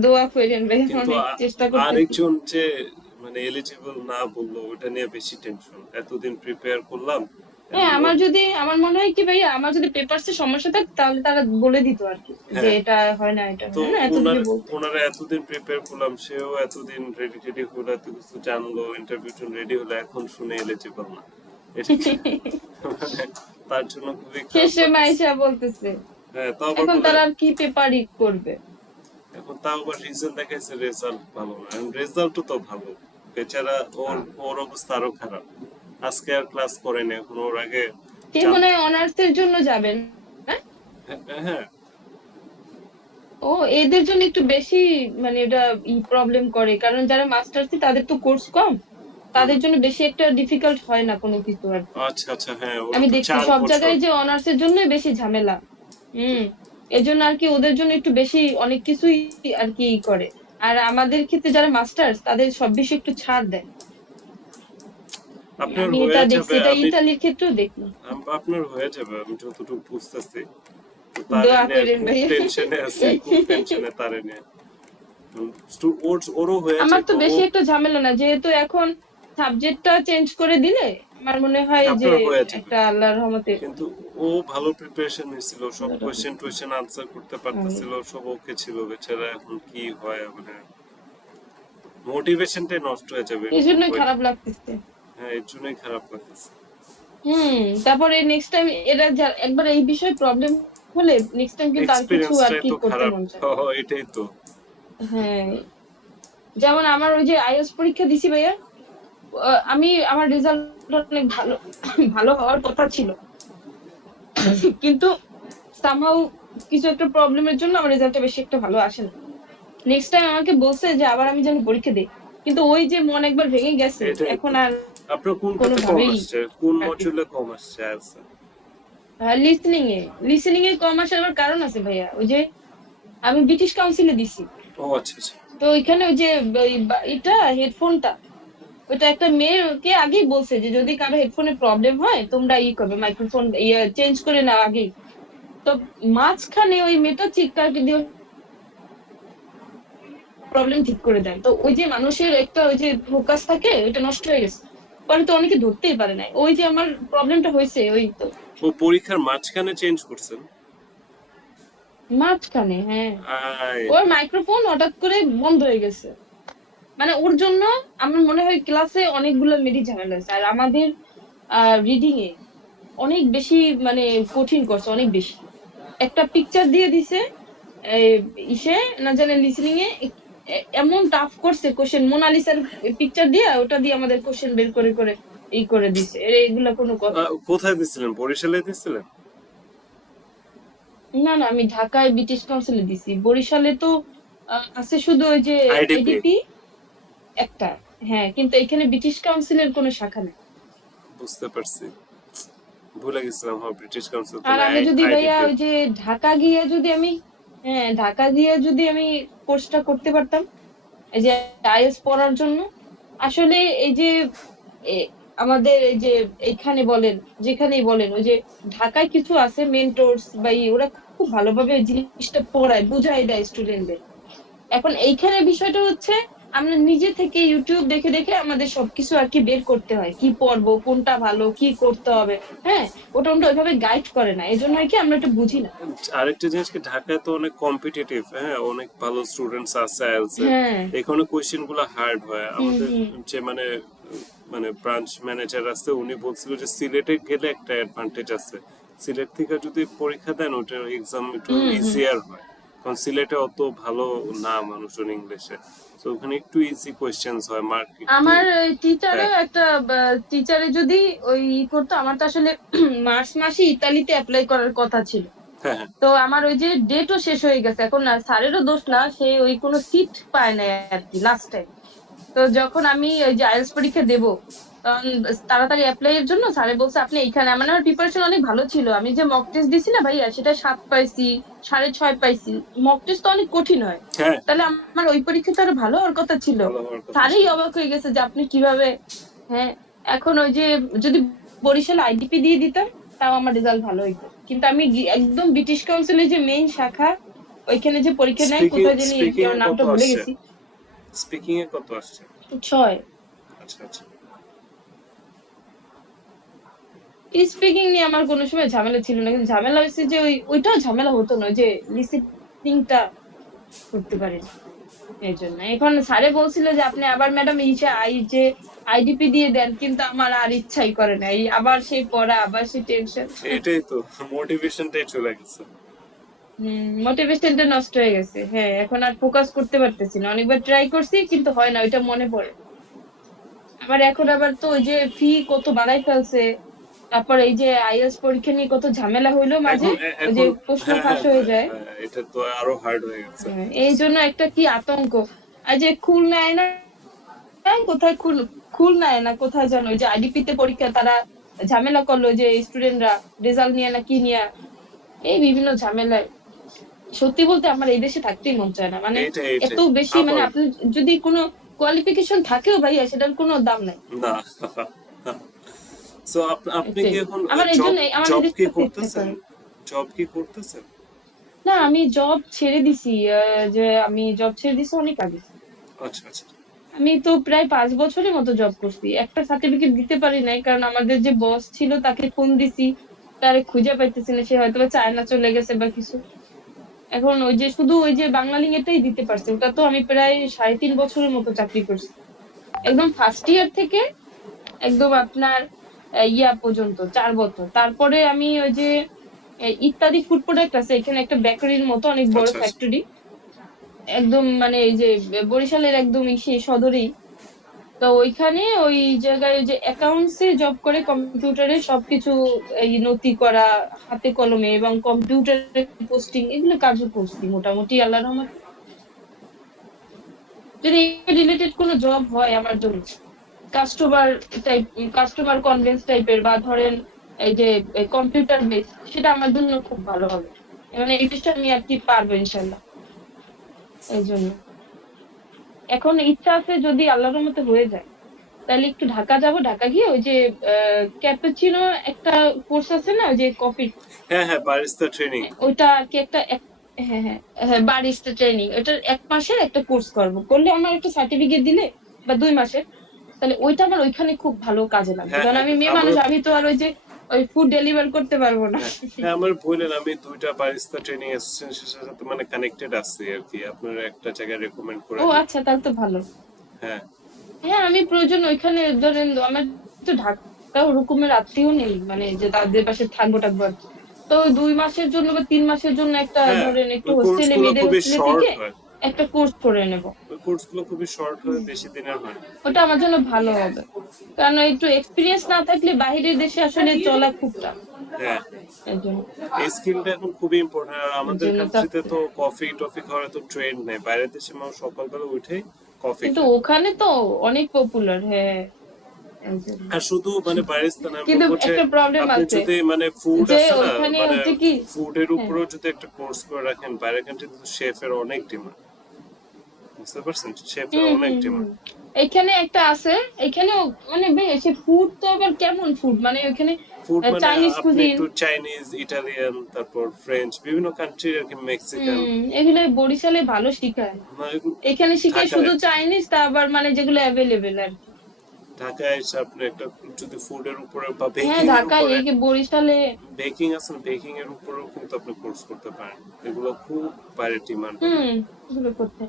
দোয়া করেন ভাই, কিন্তু অনেক চেষ্টা করতেছি। আরেকজন যে মানে এলিজিবল না বললো, ওটা নিয়ে বেশি টেনশন। এতদিন প্রিপেয়ার করলাম, হ্যাঁ, এখন আমার যদি আমার মনে হয় কি ভাইয়া, আমার যদি পেপারস এর সমস্যা থাকতো তাহলে তারা বলে দিত আর কি, যে হ্যাঁ, এটা হয় না এটা তো হয় না, এতদিনে বলতো। ওনারা এতদিন প্রিপেয়ার করলাম, সেও এতদিন রেডি টেডি হলো, এত কিছু জানলো, ইন্টারভিউ রেডি হলো, এখন শুনে এলিজিবল না, এটা কি মানে তার জন্য খুবই খারাপ শেষে লাগতেছে। মাইশা বলতেছে হ্যাঁ, তো আবার এখন বলে, তারা আর কি পেপারই করবে। এখন তাও আবার রিজন দেখাইছে রেজাল্ট ভালো না, রেজাল্টও তো ভালো, বেচারা ওর ওর অবস্থা আরো খারাপ। আজকে আর ক্লাস করেনি, এখন ওর আগে সে জান। মনে হয় অনার্স এর জন্য যাবেন না? হ্যাঁ হ্যাঁ, ও, এদের জন্য একটু বেশি মানে এটা প্রবলেম করে, কারণ যারা মাস্টার্স তাদের তো কোর্স কম, হুম, তাদের জন্য বেশি একটা ডিফিকাল্ট হয় না কোনো কিছু আর কি। আচ্ছা আচ্ছা, হ্যাঁ ওরা আমি তো দেখছি চার সব বছর জায়গায় যে অনার্স এর জন্যই বেশি ঝামেলা। এর জন্য আর কি ওদের জন্য একটু বেশি অনেক কিছুই আর কি করে। আর আমাদের ক্ষেত্রে যারা মাস্টার্স তাদের সব বিষয়ে একটু ছাড় দেয়। আপনার আমি এটা হয়ে দেখছি, যাবে, এটা আমি ইতালির ক্ষেত্রেও দেখি। আপনার হয়ে যাবে, আমি যতটুকু বুঝতেছি। তো তারে দোয়া নিয়ে করেন খুব ভাই। টেনশনে আছি, খুব টেনশনে তারে নিয়ে। ওরও হয়ে আমার যেত তো ও। বেশি একটা ঝামেলা না, যেহেতু এখন সাবজেক্টটা চেঞ্জ করে দিলে আমার মনে হয় যে আপনার হয়ে যাবে, একটা আল্লাহর রহমতে। কিন্তু ও ভালো প্রিপারেশন নিছিল, সব কোয়েশ্চেন টোয়েশ্চেন আনসার করতে পারতেছিল, সব ওকে ছিল, বেচারা এখন কি হয় মানে মোটিভেশনটাই নষ্ট হয়ে যাবে এই এরকম জন্যই হইলে। খারাপ লাগতেছে। হ্যাঁ, এর জন্যই খারাপ লাগতেছে। তারপরে নেক্সট টাইম এরা একবার এই বিষয়ে প্রবলেম হলে নেক্সট টাইম কিন্তু আর কিছু আর এক্সপিরিয়েন্সটাই কি তো করতে খারাপ। মন চায় ও, না। এটাই তো। হ্যাঁ, যেমন আমার ওই যে আইএলটিএস পরীক্ষা দিছি ভাইয়া, আমি আমার রেজাল্ট অনেক ভালো ভালো হওয়ার কথা ছিল, কিন্তু সামহাউ কিছু একটা প্রবলেমের জন্য আমার রেজাল্টটা বেশি একটা ভালো আসে না। নেক্সট টাইম আমাকে বলছে যে আবার আমি যেন পরীক্ষা দিই, কিন্তু ওই যে মন একবার ভেঙে গেছে, এটাই এখন তো। আর আপনার কোনটাতে কম কোনোভাবেই আসছে, কোন পারতেছি মডিউলে কম আসছে আনসার? লিসেনিং এ কম আসার আবার কারণ আছে ভাইয়া, ওই যে আমি ব্রিটিশ কাউন্সিলে দিছি। ও আচ্ছা আচ্ছা। তো ওইখানে ওই যে এটা হেডফোনটা, ওইটা একটা মেয়েকে আগেই বলছে যে যদি কারো হেডফোনে প্রবলেম হয় তোমরা করবে, মাইক্রোফোন চেঞ্জ করে নাও আগেই। তো মাঝখানে ওই মেয়েটা চিৎকার দিয়ে প্রবলেম ঠিক করে দেয়, তো ওই যে মানুষের একটা ওই যে ফোকাস থাকে ওইটা নষ্ট হয়ে গেছে, পরে তো অনেকে ধরতেই পারে না, ওই যে আমার প্রবলেমটা হয়েছে ওই তো। ও পরীক্ষার মাঝখানে চেঞ্জ করছেন? মাঝখানে, হ্যাঁ, আয় ওর হায়। মাইক্রোফোন হঠাৎ করে বন্ধ হয়ে গেছে। মানে ওর জন্য আমার মনে হয় ক্লাসে অনেকগুলো মেডি ঝামেলা হয়েছে, আর আমাদের রিডিং এ অনেক বেশি মানে কঠিন করছে, অনেক বেশি। একটা পিকচার দিয়ে দিছে এই ইসে না জানে লিসেনিং এ, এমন টাফ করছে কোশ্চেন, মোনালিসার পিকচার দিয়ে ওটা দিয়ে আমাদের কোশ্চেন বের করে করে করে দিছে। এগুলা কোনো কথা? কোথায় দিছিলেন, বরিশালে দিছিলেন? না না, আমি ঢাকায় ব্রিটিশ কাউন্সিলে দিছি, বরিশালে তো আছে শুধু ওই যে আইডিপি। আইডিপি একটা। হ্যাঁ, কিন্তু এখানে ব্রিটিশ কাউন্সিলের কোনো শাখা নেই। বুঝতে পারছি, ভুলে গেছিলাম, হ্যাঁ ব্রিটিশ কাউন্সিল আর তাহলে আমি যদি ভাইয়া আইডিপি। ওই যে ঢাকা গিয়ে যদি আমি, হ্যাঁ ঢাকা গিয়ে যদি আমি কোর্সটা করতে পারতাম এই যে আইএলটিএস পড়ার জন্য, আসলে এই যে এ আমাদের এই যে এখানে বলেন, যেখানেই বলেন ওই যে ঢাকায় কিছু আছে মেন্টরস বা ওরা খুব ভালোভাবে জিনিসটা পড়ায়, বুঝায় দেয় স্টুডেন্টদের। এখন এইখানে বিষয়টা হচ্ছে আমরা নিজে থেকে ইউটিউব দেখে দেখে আমাদের সবকিছু আর কি বের করতে হয়, কি পড়বো, কোনটা ভালো, কি করতে হবে। হ্যাঁ, ওটা আমরা ওইভাবে গাইড করে না, এই জন্য হয় কি আমরা এটা বুঝি না। আরেকটা জিনিস কি, ঢাকায় তো অনেক কম্পিটিটিভ, হ্যাঁ, অনেক ভালো স্টুডেন্টস আছে আইএলটিএস এর। হ্যাঁ। এখানে কোশ্চেন গুলো হার্ড হয়। হুম আমাদের হুম যে মানে ব্রাঞ্চ ম্যানেজার আছে, উনি বলছিল যে সিলেটে গেলে একটা অ্যাডভান্টেজ আছে, সিলেট থেকে যদি পরীক্ষা দেন ওটার এক্সাম একটু হুম হুম। ইজিয়ার হয়, কারণ সিলেটে অত ভালো না মানুষজন ইংলিশে, তো ওখানে একটু ইজি কোশ্চেন্স হয়, মার্ক একটু। আমার টিচারে হ্যাঁ একটা টিচারে যদি ওই করতো, আমার তো আসলে মার্চ মাসে ইতালিতে অ্যাপ্লাই করার কথা ছিল। হ্যাঁ হ্যাঁ। তো আমার ওই যে ডেটও শেষ হয়ে গেছে, এখন না স্যারেরও দোষ না, সে ওই কোনো সিট পায় না আর কি লাস্ট টাইম। তো যখন আমি ওই যে আইএলটিএস পরীক্ষা দেবো, তখন তাড়াতাড়ি অ্যাপ্লাই এর জন্য স্যারে বলছে আপনি এখানে, মানে আমার প্রিপারেশন অনেক ভালো ছিল, আমি যে মক টেস্ট দিছি না ভাইয়া, সেটা 7 পাইছি, 6.5 পাইছি। মক টেস্ট তো অনেক কঠিন হয়, হ্যাঁ, তাহলে আমার ওই পরীক্ষাটা আরো ভালো হওয়ার কথা ছিল। ভালো হওয়ার কথা স্যারই ছিল। অবাক হয়ে গেছে যে আপনি কিভাবে। হ্যাঁ। এখন ওই যে যদি বরিশাল আইডিপি দিয়ে দিতাম, তাও আমার রেজাল্ট ভালো হইতো, কিন্তু আমি একদম ব্রিটিশ কাউন্সিলের যে মেইন শাখা, ওইখানে যে পরীক্ষা নেয়, স্পিকিং কোথায় জানি স্পিকিং এ আমার কত নামটা ভুলে আসছে? গেছি। স্পিকিং এ কত আসছে? 6। আচ্ছা আচ্ছা। স্পিকিং নিয়ে আমার কোনো সময় ঝামেলা ছিল না, কিন্তু ঝামেলা হয়েছে যে ওইটাও ঝামেলা হতো না, ওই যে লিসেনিংটা করতে পারিনি। এই জন্য এখন স্যারে বলছিল যে আপনি আবার ম্যাডাম যে আইডিপি দিয়ে দেন, কিন্তু আমার আর ইচ্ছাই করে না, এই আবার সেই পড়া, আবার সেই টেনশন। এটাই তো, মোটিভেশনটাই চলে গেছে। মোটিভেশনটা নষ্ট হয়ে গেছে। হ্যাঁ, এখন আর ফোকাস করতে পারতেছি না, অনেকবার ট্রাই করছি কিন্তু হয় না, ওইটা মনে পড়ে। আবার এখন আবার তো ওই যে ফি কত বাড়াই ফেলছে, তারপর এই যে আইএলটিএস পরীক্ষা নিয়ে কত ঝামেলা হইলো মাঝে, ওই যে এখন প্রশ্ন হ্যাঁ ফাঁস হ্যাঁ হয়ে হ্যাঁ যায়। হ্যাঁ, এটা তো আরো হার্ড হয়ে গেছে। হ্যাঁ, এই জন্য একটা কি আতঙ্ক। আর যে খুলনায় না, কোথায় খুলনায় না কোথায় জানো, ওই যে আইডিপি তে পরীক্ষা, তারা ঝামেলা করলো যে স্টুডেন্টরা রেজাল্ট নিয়ে না কি নিয়ে, এই বিভিন্ন ঝামেলায়। সত্যি বলতে আমার এই দেশে থাকতেই মন চায় না, মানে এইটাই এত এইটাই বেশি, মানে আবার আপনি যদি কোনো কোয়ালিফিকেশন থাকেও ভাইয়া, সেটার কোনো দাম নাই। না। সো আপনি কি এটাই এখন আমার, এই জব জন্য আমার এই জব কি দেশটাতে ইচ্ছে করতেছেন? করে। জব কি করতেছেন? না, আমি জব ছেড়ে দিছি, যে আমি জব ছেড়ে দিছি অনেক আগে। আচ্ছা আচ্ছা। আমি তো প্রায় 5 বছরের মতো জব করছি, একটা সার্টিফিকেট দিতে পারি নাই, কারণ আমাদের যে বস ছিল তাকে ফোন দিছি, তারে খুঁজে পাইতেছি না, সে হয়তো বা চায়না চলে গেছে বা কিছু। এখন ওই যে শুধু ওই যে বাংলালিং এটাই দিতে পারছে, ওটা তো আমি প্রায় 3.5 বছরের মতো চাকরি করছি, একদম ফার্স্ট ইয়ার থেকে একদম আপনার ইয়া পর্যন্ত 4 বছর। তারপরে আমি ওই যে ইত্যাদি ফুড প্রোডাক্ট আছে এখানে, একটা বেকারির মতো অনেক বড় আচ্ছা আচ্ছা। ফ্যাক্টরি, একদম মানে এই যে বরিশালের একদম সেই সদরেই। তো ওইখানে ওই জায়গায় ওই যে অ্যাকাউন্টস এ জব করে, কম্পিউটারে সবকিছু এই নথি করা হাতে কলমে, এবং কম্পিউটারে পোস্টিং, এগুলো কাজও করছি মোটামুটি আল্লাহর রহমতে। যদি রিলেটেড কোনো জব হয় আমার জন্য, কাস্টমার টাইপ, কাস্টমার কনভেন্স টাইপের, বা ধরেন এই যে কম্পিউটার বেস, সেটা আমার জন্য খুব ভালো হবে, মানে এই বিষয়টা আমি আর কি পারবো ইনশাল্লাহ। এই জন্য এখন ইচ্ছা আছে যদি আল্লাহর মতো হয়ে যায়, তাহলে একটু ঢাকা যাব, ঢাকা গিয়ে ওই যে ক্যাপুচিনো একটা কোর্স আছে না, ওই যে কফি, হ্যাঁ হ্যাঁ, বারিস্তা ট্রেনিং। ওইটা আর কি একটা হ্যাঁ হ্যাঁ হ্যাঁ, বারিস্টা ট্রেনিং, ওটার 1 মাসের একটা কোর্স করবো, করলে আমার একটা সার্টিফিকেট দিলে, বা 2 মাসের, তাহলে ওইটা আমার ওইখানে খুব ভালো কাজে লাগবে, হ্যাঁ কারণ হ্যাঁ, আমি মেয়ে আমার মানুষ, আমি তো আর ওই যে ওই ফুড ডেলিভার করতে পারবো না। হ্যাঁ হ্যাঁ, আমার বললেন আমি দুইটা বারিস্তা ট্রেনিং অ্যাসোসিয়েশনের সাথে মানে কানেক্টেড আছি আর কি, আপনার একটা জায়গায় রেকমেন্ড করে ও দিব। আচ্ছা, তাহলে তো ভালো। হ্যাঁ হ্যাঁ, আমি প্রয়োজন ওইখানে ধরেন আমার তো ঢাকা ওরকমের আত্মীয় নেই, মানে যে তাদের পাশে থাকবো টাকবো আর কি। তো 2 মাসের জন্য বা 3 মাসের জন্য একটা হ্যাঁ, ধরেন একটু ওই হোস্টেলে, কোর্সগুলো মেয়েদের খুবই হোস্টেলে শর্ট থেকে হয়। একটা কোর্স করে নেব। ওই কোর্সগুলো খুবই শর্ট হয়, বেশি দিনের হয় না। ওটা আমার জন্য ভালো হবে, কারণ একটু এক্সপিরিয়েন্স না থাকলে বাইরের দেশে আসলে চলা খুব টাফ। হ্যাঁ, এর জন্য এই স্কিলটা এখন খুবই ইম্পর্টেন্ট। আর এর আমাদের জন্য কান্ট্রিতে চাচ্ছি। তো কফি টফি খাওয়ার তো ট্রেন্ড নেই, বাইরের দেশে মানুষ সকালবেলা উঠেই কফি কিন্তু খায়। ওখানে তো অনেক পপুলার। হ্যাঁ, এর জন্য। আর শুধু মানে বারিস্তা না, আমি কিন্তু বলবো যে একটা প্রবলেম আপনি আছে, যদি মানে ফুড যে আছে না, ওইখানে মানে হচ্ছে কি। ফুডের হ্যাঁ, উপরেও যদি একটা কোর্স করে রাখেন, বাইরের কান্ট্রিতে তো শেফের অনেক ডিমান্ড, বুঝতে পারছেন, শেফের হুম অনেক হুম হুম ডিমান্ড। এখানে একটা আছে, এখানেও মানে বেশ ফুড তো আবার কেমন ফুড মানে ওখানে ফুড মানে চাইনিজ আপনি কুজিন। একটু চাইনিজ, ইটালিয়ান, তারপর ফ্রেঞ্চ, বিভিন্ন কান্ট্রির আর কি, মেক্সিকান। এগুলো বরিশালে ভালো শিখায়। না, এগুলো এখানে শিখায় শুধু ঢাকায়, চাইনিজ, তা আবার মানে যেগুলো অ্যাভেলেবেল আর কি। ঢাকায় এসে আপনি একটা যদি ফুডের উপরে বা হ্যাঁ বেকিং এর ঢাকায় উপরে, এই যে বরিশালে। বেকিং আছে না, বেকিং এর উপরেও কিন্তু আপনি কোর্স করতে পারেন। এগুলো খুব বাইরে ডিমান্ড অনেক। হুম এগুলো করতে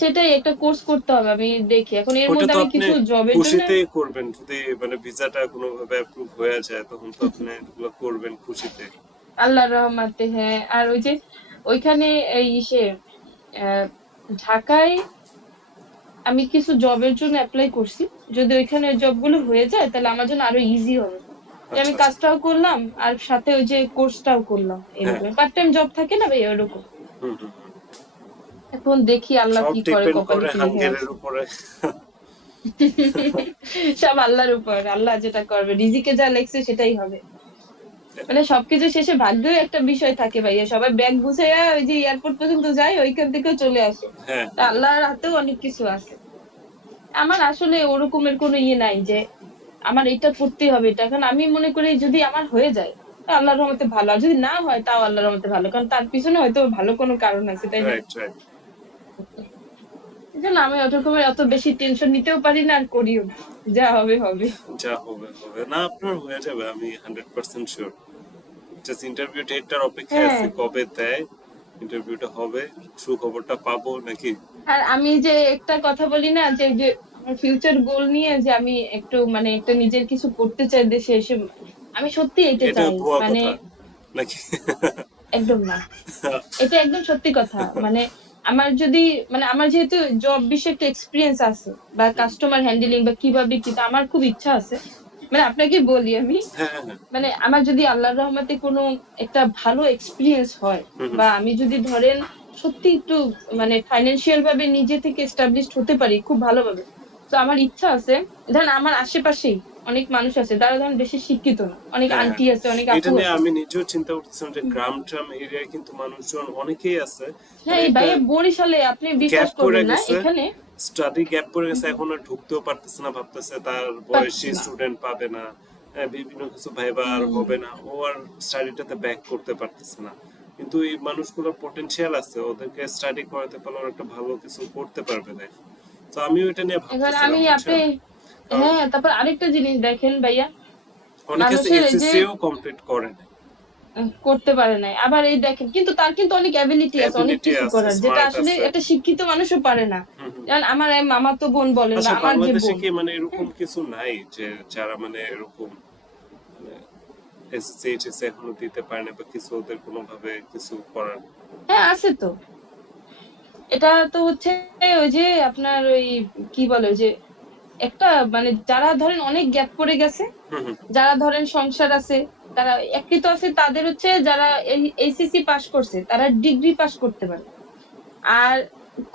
সেটাই একটা কোর্স করতে হবে, আমি দেখি এখন এর ওটা মধ্যে তো আমি আপনি কিছু জবের জন্য। খুশিতেই করবেন, যদি মানে ভিসাটা কোনোভাবে অ্যাপ্রুভ হয়ে যায় তখন তো আপনি এগুলো করবেন খুশিতে। আল্লাহর রহমাতে হ্যাঁ। আর ওই যে ওইখানে এই ইসে আহ, ঢাকায় আমি কিছু জবের জন্য অ্যাপ্লাই করছি। যদি ওইখানে জবগুলো হয়ে যায় তাহলে আমার জন্য আরো ইজি হবে, যে আচ্ছা আমি আচ্ছা। কাজটাও করলাম আর সাথে ওই যে কোর্সটাও করলাম, হ্যাঁ। এরকম পার্ট টাইম জব থাকে না ভাই ওরকম। হুম হুম হুম। এখন দেখি আল্লাহ সব কি করে, ডিপেন্ড কপালে করে কি লেখা হাঙ্গেরের আছে। উপরে। সব আল্লাহর উপর, আল্লাহ যেটা করবে, রিজিকে যা লেখছে সেটাই হবে। মানে সবকিছু শেষে ভাগ্যই একটা বিষয় থাকে ভাইয়া, সবাই ব্যাগ গুছাইয়া ওই যে এয়ারপোর্ট পর্যন্ত যায়, ওইখান থেকেও চলে আসে। হ্যাঁ তা আল্লাহর হাতেও অনেক কিছু আছে। আমার আসলে ওরকমের কোনো ইয়ে নাই যে আমার এটা করতেই হবে এটা, এখন আমি মনে করি যদি আমার হয়ে যায় তা আল্লাহর রহমতে ভালো, আর যদি না হয় তাও আল্লাহর রহমতে ভালো, কারণ তার পিছনে হয়তো ভালো কোনো কারণ আছে, তাই না? Right right. এই জন্য আমি ওরকমের অত বেশি টেনশন নিতেও পারি না, আর করিও না। যা হবে হবে। যা হবে হবে, না আপনার হয়ে যাবে, আমি 100% শিওর। জাস্ট ইন্টারভিউ ডেটটার অপেক্ষায় হ্যাঁ। আছি, কবে দেয়, ইন্টারভিউটা হবে, সুখবরটা পাবো নাকি। আর আমি যে একটা কথা বলি না যে যে ফিউচার গোল নিয়ে যে আমি একটু মানে একটা নিজের কিছু করতে চাই দেশে এসে, আমি সত্যি এটা এটা চাই। ভুয়া মানে কথা নাকি? একদম না, এটা একদম সত্যি কথা। মানে আমার যদি মানে আমার যেহেতু জব বিষয়ে একটা এক্সপিরিয়েন্স আছে বা কাস্টমার হ্যান্ডলিং বা কিভাবে কি, তা আমার খুব ইচ্ছা আছে। মানে আপনাকে বলি আমি, হ্যাঁ হ্যাঁ হ্যাঁ। মানে আমার যদি আল্লাহর রহমতে কোনো একটা ভালো এক্সপিরিয়েন্স হয়, হুম হুম। বা আমি যদি ধরেন সত্যি একটু মানে ফাইন্যান্সিয়াল ভাবে নিজে থেকে এস্টাবলিশড হতে পারি খুব ভালোভাবে, তো আমার ইচ্ছা আছে। ধরেন আমার আশেপাশেই অনেক মানুষ আছে যারা ধরেন বেশি শিক্ষিত না, অনেক হ্যাঁ হ্যাঁ আন্টি হ্যাঁ। আছে, অনেক এটা আপু নিয়ে আছে। আমি নিজেও চিন্তা করতেছিলাম যে গ্রাম ট্রাম এরিয়ায় কিন্তু মানুষজন অনেকেই আছে, হ্যাঁ মানে এই একটা ভাইয়া বরিশালে আপনি বিশ্বাস গ্যাপ পড়ে করবেন না গেছে, এখানে। স্টাডি গ্যাপ পড়ে গেছে, হুম, এখন আর ঢুকতেও পারতেছে না, ভাবতেছে তার বয়সী পারছি না। স্টুডেন্ট পাবে না, বিভিন্ন কিছু ভাইবা আর হুম হবে না, ও আর স্টাডিটাতে ব্যাক করতে পারতেছে না। কিন্তু এই মানুষগুলোর পটেনশিয়াল আছে, ওদেরকে স্টাডি করাতে পারলে ওরা একটা ভালো কিছু করতে পারবে লাইফ। তো আমিও এটা নিয়ে এবার ভাবতেছিলাম আমি আপনি বুঝছেন। কারণ হ্যাঁ তারপর আরেকটা জিনিস দেখেন ভাইয়া, অনেকে মানুষের এই যে এসএসসিও কমপ্লিট করে না, করতে পারে নাই, আবার এই দেখেন কিন্তু তার কিন্তু অনেক অ্যাবিলিটি আছে, অনেক অ্যাবিলিটি কিছু আছে, করার, যেটা স্মার্ট আসলে আছে। একটা শিক্ষিত মানুষও পারে না। হুম হুম। যেমন আমার এই মামাতো বোন বলেন বা আচ্ছা, আমার যে বাংলাদেশে বোন। কি মানে এরকম হ্যাঁ কিছু নাই যে যারা মানে এরকম এসএসসি এইচএসসি এখনো দিতে পারে না, বা কিছু ওদের কোনোভাবে কিছু করার? হ্যাঁ আছে তো। এটা তো হচ্ছে ওই যে আপনার ওই কি বলে ওই যে একটা মানে যারা ধরেন অনেক গ্যাপ পড়ে গেছে, হুম হুম। যারা ধরেন সংসার আছে, তারা একই তো আছে, তাদের হচ্ছে যারা এইচএসসি পাস করছে তারা ডিগ্রি পাস করতে পারে। আর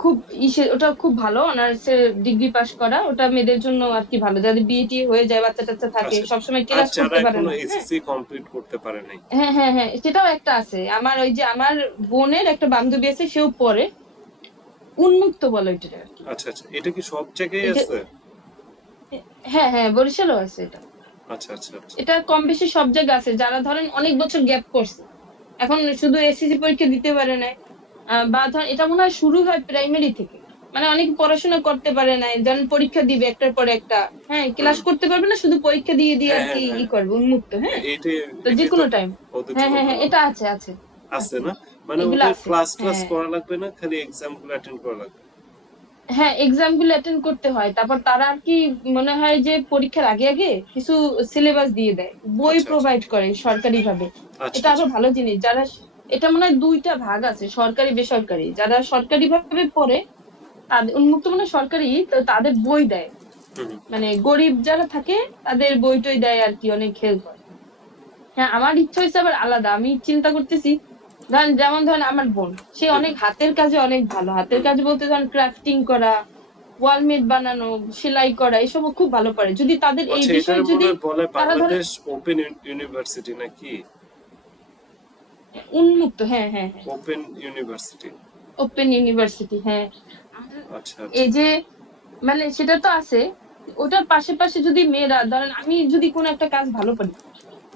খুব ইসে ওটা খুব ভালো, অনার্সে ডিগ্রি পাস করা ওটা মেয়েদের জন্য আর কি ভালো, যাদের বিএটি হয়ে যায়, বাচ্চা টাচ্চা থাকে, আচ্ছা আচ্ছা। সবসময় আর ক্লাস যারা করতে পারে এখনো না। হ্যাঁ এসএসসি কমপ্লিট করতে পারে নাই? হ্যাঁ হ্যাঁ হ্যাঁ সেটাও একটা আছে। আমার ওই যে আমার বোনের একটা বান্ধবী আছে, সেও পড়ে, উন্মুক্ত বলে ওইটা আর কি। আচ্ছা আচ্ছা, এটা কি সব জায়গায় এই যে আছে? হ্যাঁ হ্যাঁ বরিশালও আছে এটা। আচ্ছা আচ্ছা আচ্ছা। এটা কম বেশি সব জায়গায় আছে, যারা ধরেন অনেক বছর গ্যাপ করছে, এখন শুধু এসএসসি পরীক্ষা দিতে পারে না। বা ধর এটা মনে হয় শুরু হয় প্রাইমারি থেকে, মানে অনেক পড়াশোনা করতে পারে না, যখন পরীক্ষা দিবে একটার পর একটা, হ্যাঁ হুম। ক্লাস করতে পারবে না, শুধু পরীক্ষা দিয়ে দিয়ে হ্যাঁ আর হ্যাঁ কি ই হ্যাঁ। করবে, উন্মুক্ত। হ্যাঁ এইটাই, তো যে এটাই তো কোনো টাইম। ওদের হ্যাঁ জন্য হ্যাঁ হ্যাঁ ভালো। এটা আছে আছে আছে আছে। না? মানে এগুলো ওদের আছে ক্লাস ক্লাস হ্যাঁ। করা লাগবে না, খালি এক্সাম গুলো অ্যাটেন্ড করা লাগবে? হ্যাঁ এক্সাম গুলো অ্যাটেন্ড করতে হয়, তারপর তারা আর কি মনে হয় যে পরীক্ষার আগে আগে কিছু সিলেবাস দিয়ে দেয়, বই আচ্ছা আচ্ছা প্রোভাইড করে সরকারি ভাবে। আচ্ছা এটা আরো আচ্ছা। ভালো জিনিস, যারা এটা মনে হয় দুইটা ভাগ আছে, সরকারি বেসরকারি। যারা সরকারি ভাবে পড়ে তাদের উন্মুক্ত মানে সরকারি, তো তাদের বই দেয়, হুম হুম। মানে গরিব যারা থাকে তাদের বই টই দেয় আর কি, অনেক হেল্প হয়। হ্যাঁ আমার ইচ্ছা হয়েছে আবার আলাদা, আমি চিন্তা করতেছি ধরেন যেমন ধরেন আমার বোন, সে হুম অনেক হুম। হাতের কাজে অনেক ভালো, হাতের হুম। কাজ বলতে ধরেন ক্রাফটিং করা, ওয়ালমেট বানানো, সেলাই করা, এসব খুব ভালো পারে। যদি তাদের এই আচ্ছা, এটার বিষয়ে মনে যদি হয় বলে তারা ধরেন বাংলাদেশ ওপেন ইউনিভার্সিটি নাকি? উন্মুক্ত, হ্যাঁ হ্যাঁ হ্যাঁ ওপেন ইউনিভার্সিটি। ওপেন ইউনিভার্সিটি হ্যাঁ। আচ্ছা এই আচ্ছা। যে মানে সেটা তো আছে, ওটার পাশে যদি মেয়েরা ধরেন আমি যদি কোনো একটা কাজ ভালো পারি,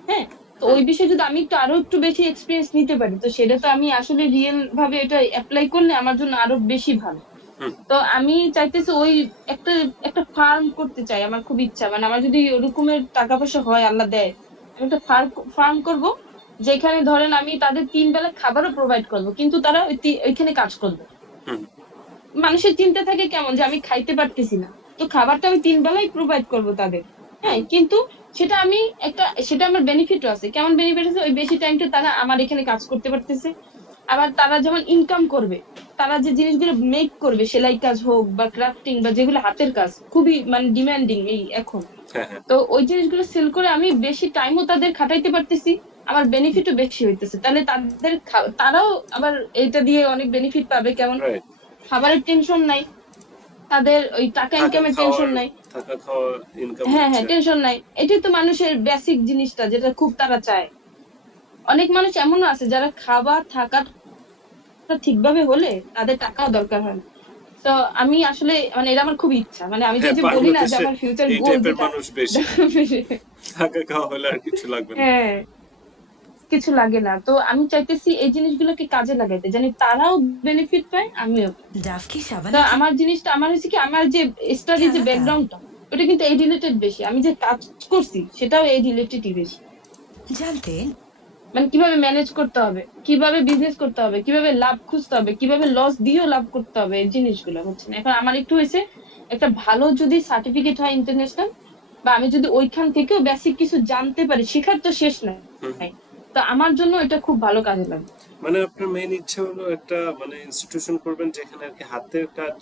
হ্যাঁ, তো হুম ওই বিষয়ে যদি আমি আরো একটু বেশি এক্সপিরিয়েন্স নিতে পারি, তো সেটা তো আমি আসলে রিয়েল ভাবে এটা অ্যাপ্লাই করলে আমার জন্য আরো বেশি ভালো। হুম তো আমি চাইতেছি ওই একটা একটা ফার্ম করতে চাই, আমার খুব ইচ্ছা, মানে আমার যদি ওরকমের টাকা পয়সা হয়, আল্লাহ দেয়, আমি একটা ফার্ম করব, যেখানে ধরেন আমি তাদের 3 বেলা খাবারও প্রোভাইড করব, কিন্তু তারা ওইখানে কাজ করবে। হুম। মানুষের চিন্তা থাকে কেমন যে আমি খাইতে পারতেছি না, তো খাবারটা আমি 3 বেলাই প্রোভাইড করব তাদের। হ্যাঁ, হুম কিন্তু সেটা আমি সেটা আমার বেনিফিটও আছে। কেমন বেনিফিট আছে? ওই বেশি টাইমটা তারা আমার এখানে কাজ করতে পারতেছে। আবার তারা যেমন ইনকাম করবে, তারা যে জিনিসগুলো মেক করবে, সেলাই কাজ হোক বা ক্রাফটিং বা যেগুলো হাতের কাজ, খুবই মানে ডিমান্ডিং এই এখন। হ্যাঁ হ্যাঁ। তো ওই জিনিসগুলো সেল করে আমি বেশি টাইমও তাদের খাটাইতে পারতেছি, আমার বেনিফিটও বেশি হইতেছে। তাহলে তাদের তারাও আবার এটা দিয়ে অনেক বেনিফিট পাবে। কেমন? রাইট। খাবারের টেনশন নাই, তাদের ওই টাকা থাকা ইনকামের টেনশন খাওয়ার, নাই। থাকা খাওয়া ইনকাম হ্যাঁ হচ্ছে। হ্যাঁ, টেনশন নাই। এটাই তো মানুষের বেসিক জিনিসটা, যেটা খুব তারা চায়। অনেক মানুষ এমনও আছে যারা খাওয়া থাকাটা ঠিকভাবে হলে তাদের টাকাও দরকার হয় না। তো আমি আসলে মানে এটা আমার খুব ইচ্ছা, মানে আমি যে হ্যাঁ, যে বলি না যে বাংলাদেশে আমার ফিউচার এই গোল টাইপের যেটা। মানুষ বেশি। থাকা খাওয়া হলে আর কিছু লাগবে না। হ্যাঁ, কিছু লাগে না। তো আমি চাইতেছি এই জিনিসগুলোকে কাজে লাগাইতে, জানি তারাও বেনিফিট পায়, আমিও পাই। ডাভ কি তো সাবানে আমার জিনিসটা আমার হচ্ছে কি, আমার যে স্টাডি क्या যে लगा ব্যাকগ্রাউন্ডটা, ওটা কিন্তু এই রিলেটেড বেশি। আমি যে কাজ করছি সেটাও এই রিলেটেডই বেশি। जानते हैं মানে কিভাবে ম্যানেজ করতে হবে, কিভাবে বিজনেস করতে হবে, কিভাবে লাভ খুঁজতে হবে, কিভাবে লস দিয়েও লাভ করতে হবে, এই জিনিসগুলো হচ্ছে না। এখন আমার একটু হয়েছে একটা ভালো যদি সার্টিফিকেট হয় ইন্টারন্যাশনাল, বা আমি যদি ওইখান থেকেও বেসিক কিছু জানতে পারি, শেখার তো শেষ নাই। হুম হুম। তো আমার জন্য এটা খুব ভালো কাজে লাগবে। মানে আপনার মেইন ইচ্ছা হলো একটা মানে ইনস্টিটিউশন করবেন যেখানে আর কি হাতের কাজ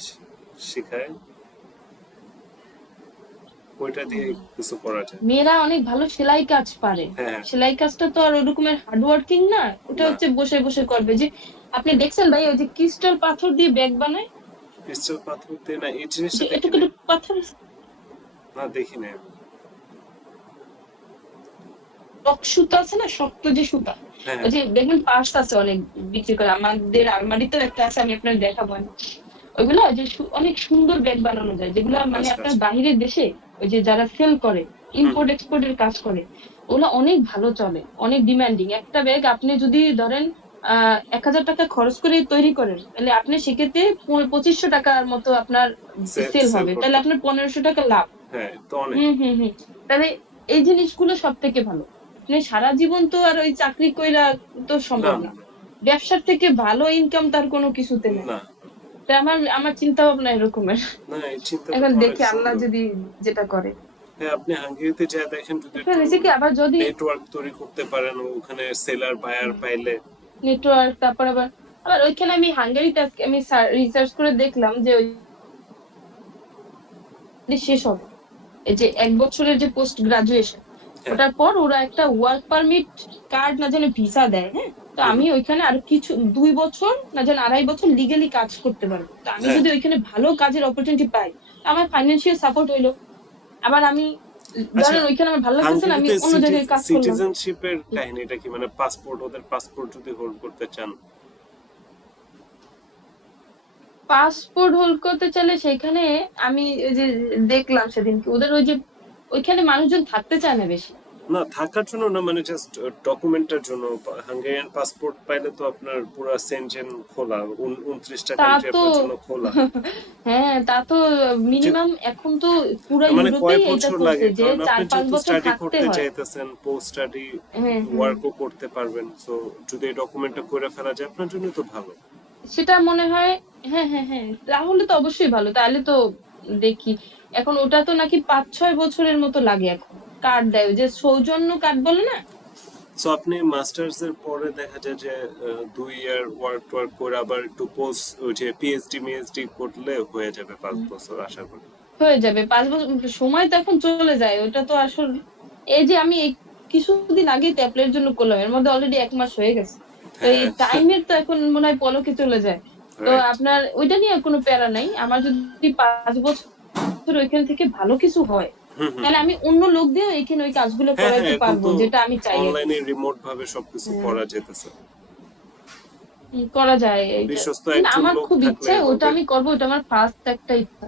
শেখায়, ওইটা দিয়ে কিছু করা যায়। মেয়েরা অনেক ভালো সেলাই কাজ পারে। হ্যাঁ হ্যাঁ। সেলাই কাজটা তো আর ওরকমের হার্ড ওয়ার্কিং না, ওটা না, হচ্ছে বসে বসে করবে। যে আপনি দেখছেন ভাই, ওই যে ক্রিস্টাল পাথর দিয়ে ব্যাগ বানায়, ক্রিস্টাল পাথর দিয়ে না, এই জিনিসটা যে দেখি এটুকু নাই। এটুকু পাথর, না দেখি নাই আমি। টক সুতা আছে না, শক্ত যে সুতা, হ্যাঁ ওই হ্যাঁ। যে দেখবেন পার্স আছে অনেক বিক্রি করে, আমাদের আলমারিতেও একটা আছে, আমি আপনার দেখাবো না। ওইগুলো যে অনেক সুন্দর ব্যাগ বানানো যায়, যেগুলো মানে আচ্ছা আপনার আচ্ছা। বাহিরের দেশে ওই যে যারা সেল করে, হুম ইম্পোর্ট এক্সপোর্টের কাজ করে, ওগুলো অনেক ভালো চলে, অনেক ডিমান্ডিং। একটা ব্যাগ আপনি যদি ধরেন 1,000 টাকা খরচ করে তৈরি করেন, তাহলে আপনি সেক্ষেত্রে 2500 টাকার মতো আপনার সেল সেল হবে, তাহলে করতে আপনার 1500 টাকা লাভ। হ্যাঁ তো অনেক। হুম হুম হুম। তাহলে এই জিনিসগুলো সব থেকে ভালো। আপনি সারা জীবন তো আর ওই চাকরি কইরা তো না সম্ভব না না। ব্যবসার থেকে ভালো ইনকাম তার কোনো কিছুতে নেই। না। তো আমার আমার চিন্তা ভাবনা এরকমের। না, এই চিন্তাটা এখন তো অনেক দেখি আল্লাহ সুন্দর। যদি যেটা করে। হ্যাঁ, আপনি হাঙ্গেরিতে যা দেখেন, যদি এখন একটু হয়েছে কি, আবার যদি নেটওয়ার্ক তৈরি করতে পারেন ওখানে সেলার বায়ার পাইলে। নেটওয়ার্ক, তারপর আবার আবার ওইখানে আমি হাঙ্গেরিতে আজকে আমি রিসার্চ করে দেখলাম যে ওই যে শেষ হবে, এই যে 1 বছরের যে পোস্ট গ্রাজুয়েশন, হ্যাঁ। ওটার পর ওরা একটা ওয়ার্ক পারমিট কার্ড না জানি ভিসা দেয়। হ্যাঁ, তো হুম আমি হুম। ওইখানে আর কিছু 2 বছর না জানি 2.5 বছর লিগেলি কাজ করতে পারবো। তো আমি হ্যাঁ যদি ওইখানে ভালো কাজের অপরচুনিটি পাই, আমার ফাইন্যান্সিয়াল সাপোর্ট হইলো। আবার আমি আচ্ছা, ধরেন ওইখানে আমার ভালো লাগতেছে না, আমি হাঙ্গেরিতে অন্য জায়গায় কাজ করলাম। সিটিজেনশিপের কাহিনীটা কি, মানে পাসপোর্ট, ওদের পাসপোর্ট যদি হোল্ড করতে চান? পাসপোর্ট হোল্ড করতে চাইলে সেখানে আমি ওই যে দেখলাম সেদিন কি, ওদের ওই যে ওইখানে মানুষজন থাকতে চায় না বেশি। না, থাকার জন্য না, মানে জাস্ট ডকুমেন্টের জন্য। হাঙ্গেরিয়ান পাসপোর্ট পাইলে তো আপনার পুরো সেনজেন খোলা, 29টা তা কান্ট্রি তো আপনার জন্য খোলা। হ্যাঁ, তা তো যে মিনিমাম এখন তো পুরা মানে কয় ইউরোপেই এটা বছর করছে লাগে, যে কারণ চার আপনি পাঁচ যেহেতু বছর স্টাডি থাকতে করতে হয়। চাইতেছেন, পোস্ট স্টাডি হ্যাঁ হ্যাঁ, ওয়ার্কও করতে পারবেন, সো যদি এই ডকুমেন্টটা করে ফেলা যায় আপনার জন্য তো ভালো। সেটা মনে হয়। হ্যাঁ হ্যাঁ হ্যাঁ, তাহলে তো অবশ্যই ভালো। তাহলে তো দেখি, এখন ওটা তো নাকি 5-6 বছরের মতো লাগে এখন। কার্ড দেয়, ওই যে সৌজন্য কার্ড বলে না। সো আপনি মাস্টার্স এর পরে দেখা যায় যে 2 ইয়ার ওয়ার্ক টোয়ার্ক করে আবার একটু পোস্ট, ওই যে পিএইচডি মিএইচডি করলে হয়ে যাবে 5 বছর আশা করি। হয়ে যাবে 5 বছর। সময় তো এখন চলে যায়, ওটা তো আসলে এই যে আমি এই কিছুদিন আগেই তো অ্যাপ্লাই এর জন্য করলাম, এর মধ্যে অলরেডি 1 মাস হয়ে গেছে। তো এই হ্যাঁ। টাইমের তো এখন মনে হয় পলকে চলে যায়। তো রাইট। আপনার ওইটা নিয়ে কোনো প্যারা নাই। আমার যদি 5 বছর ওইখান থেকে ভালো কিছু হয়, হুম হুম। তাহলে আমি অন্য লোক দিয়ে এখানে ওই কাজগুলো হ্যাঁ হ্যাঁ, করাইতে এখন পারবো, তো যেটা আমি চাই আর কি। অনলাইনে রিমোট ভাবে সবকিছু হ্যাঁ, করা যেতেছে। করা যায় এটা, বিশ্বস্ত কিন্তু একজন আমার লোক খুব ইচ্ছে থাকলে ওটা হবে। আমি করবো, ওটা আমার ফার্স্ট একটা ইচ্ছা।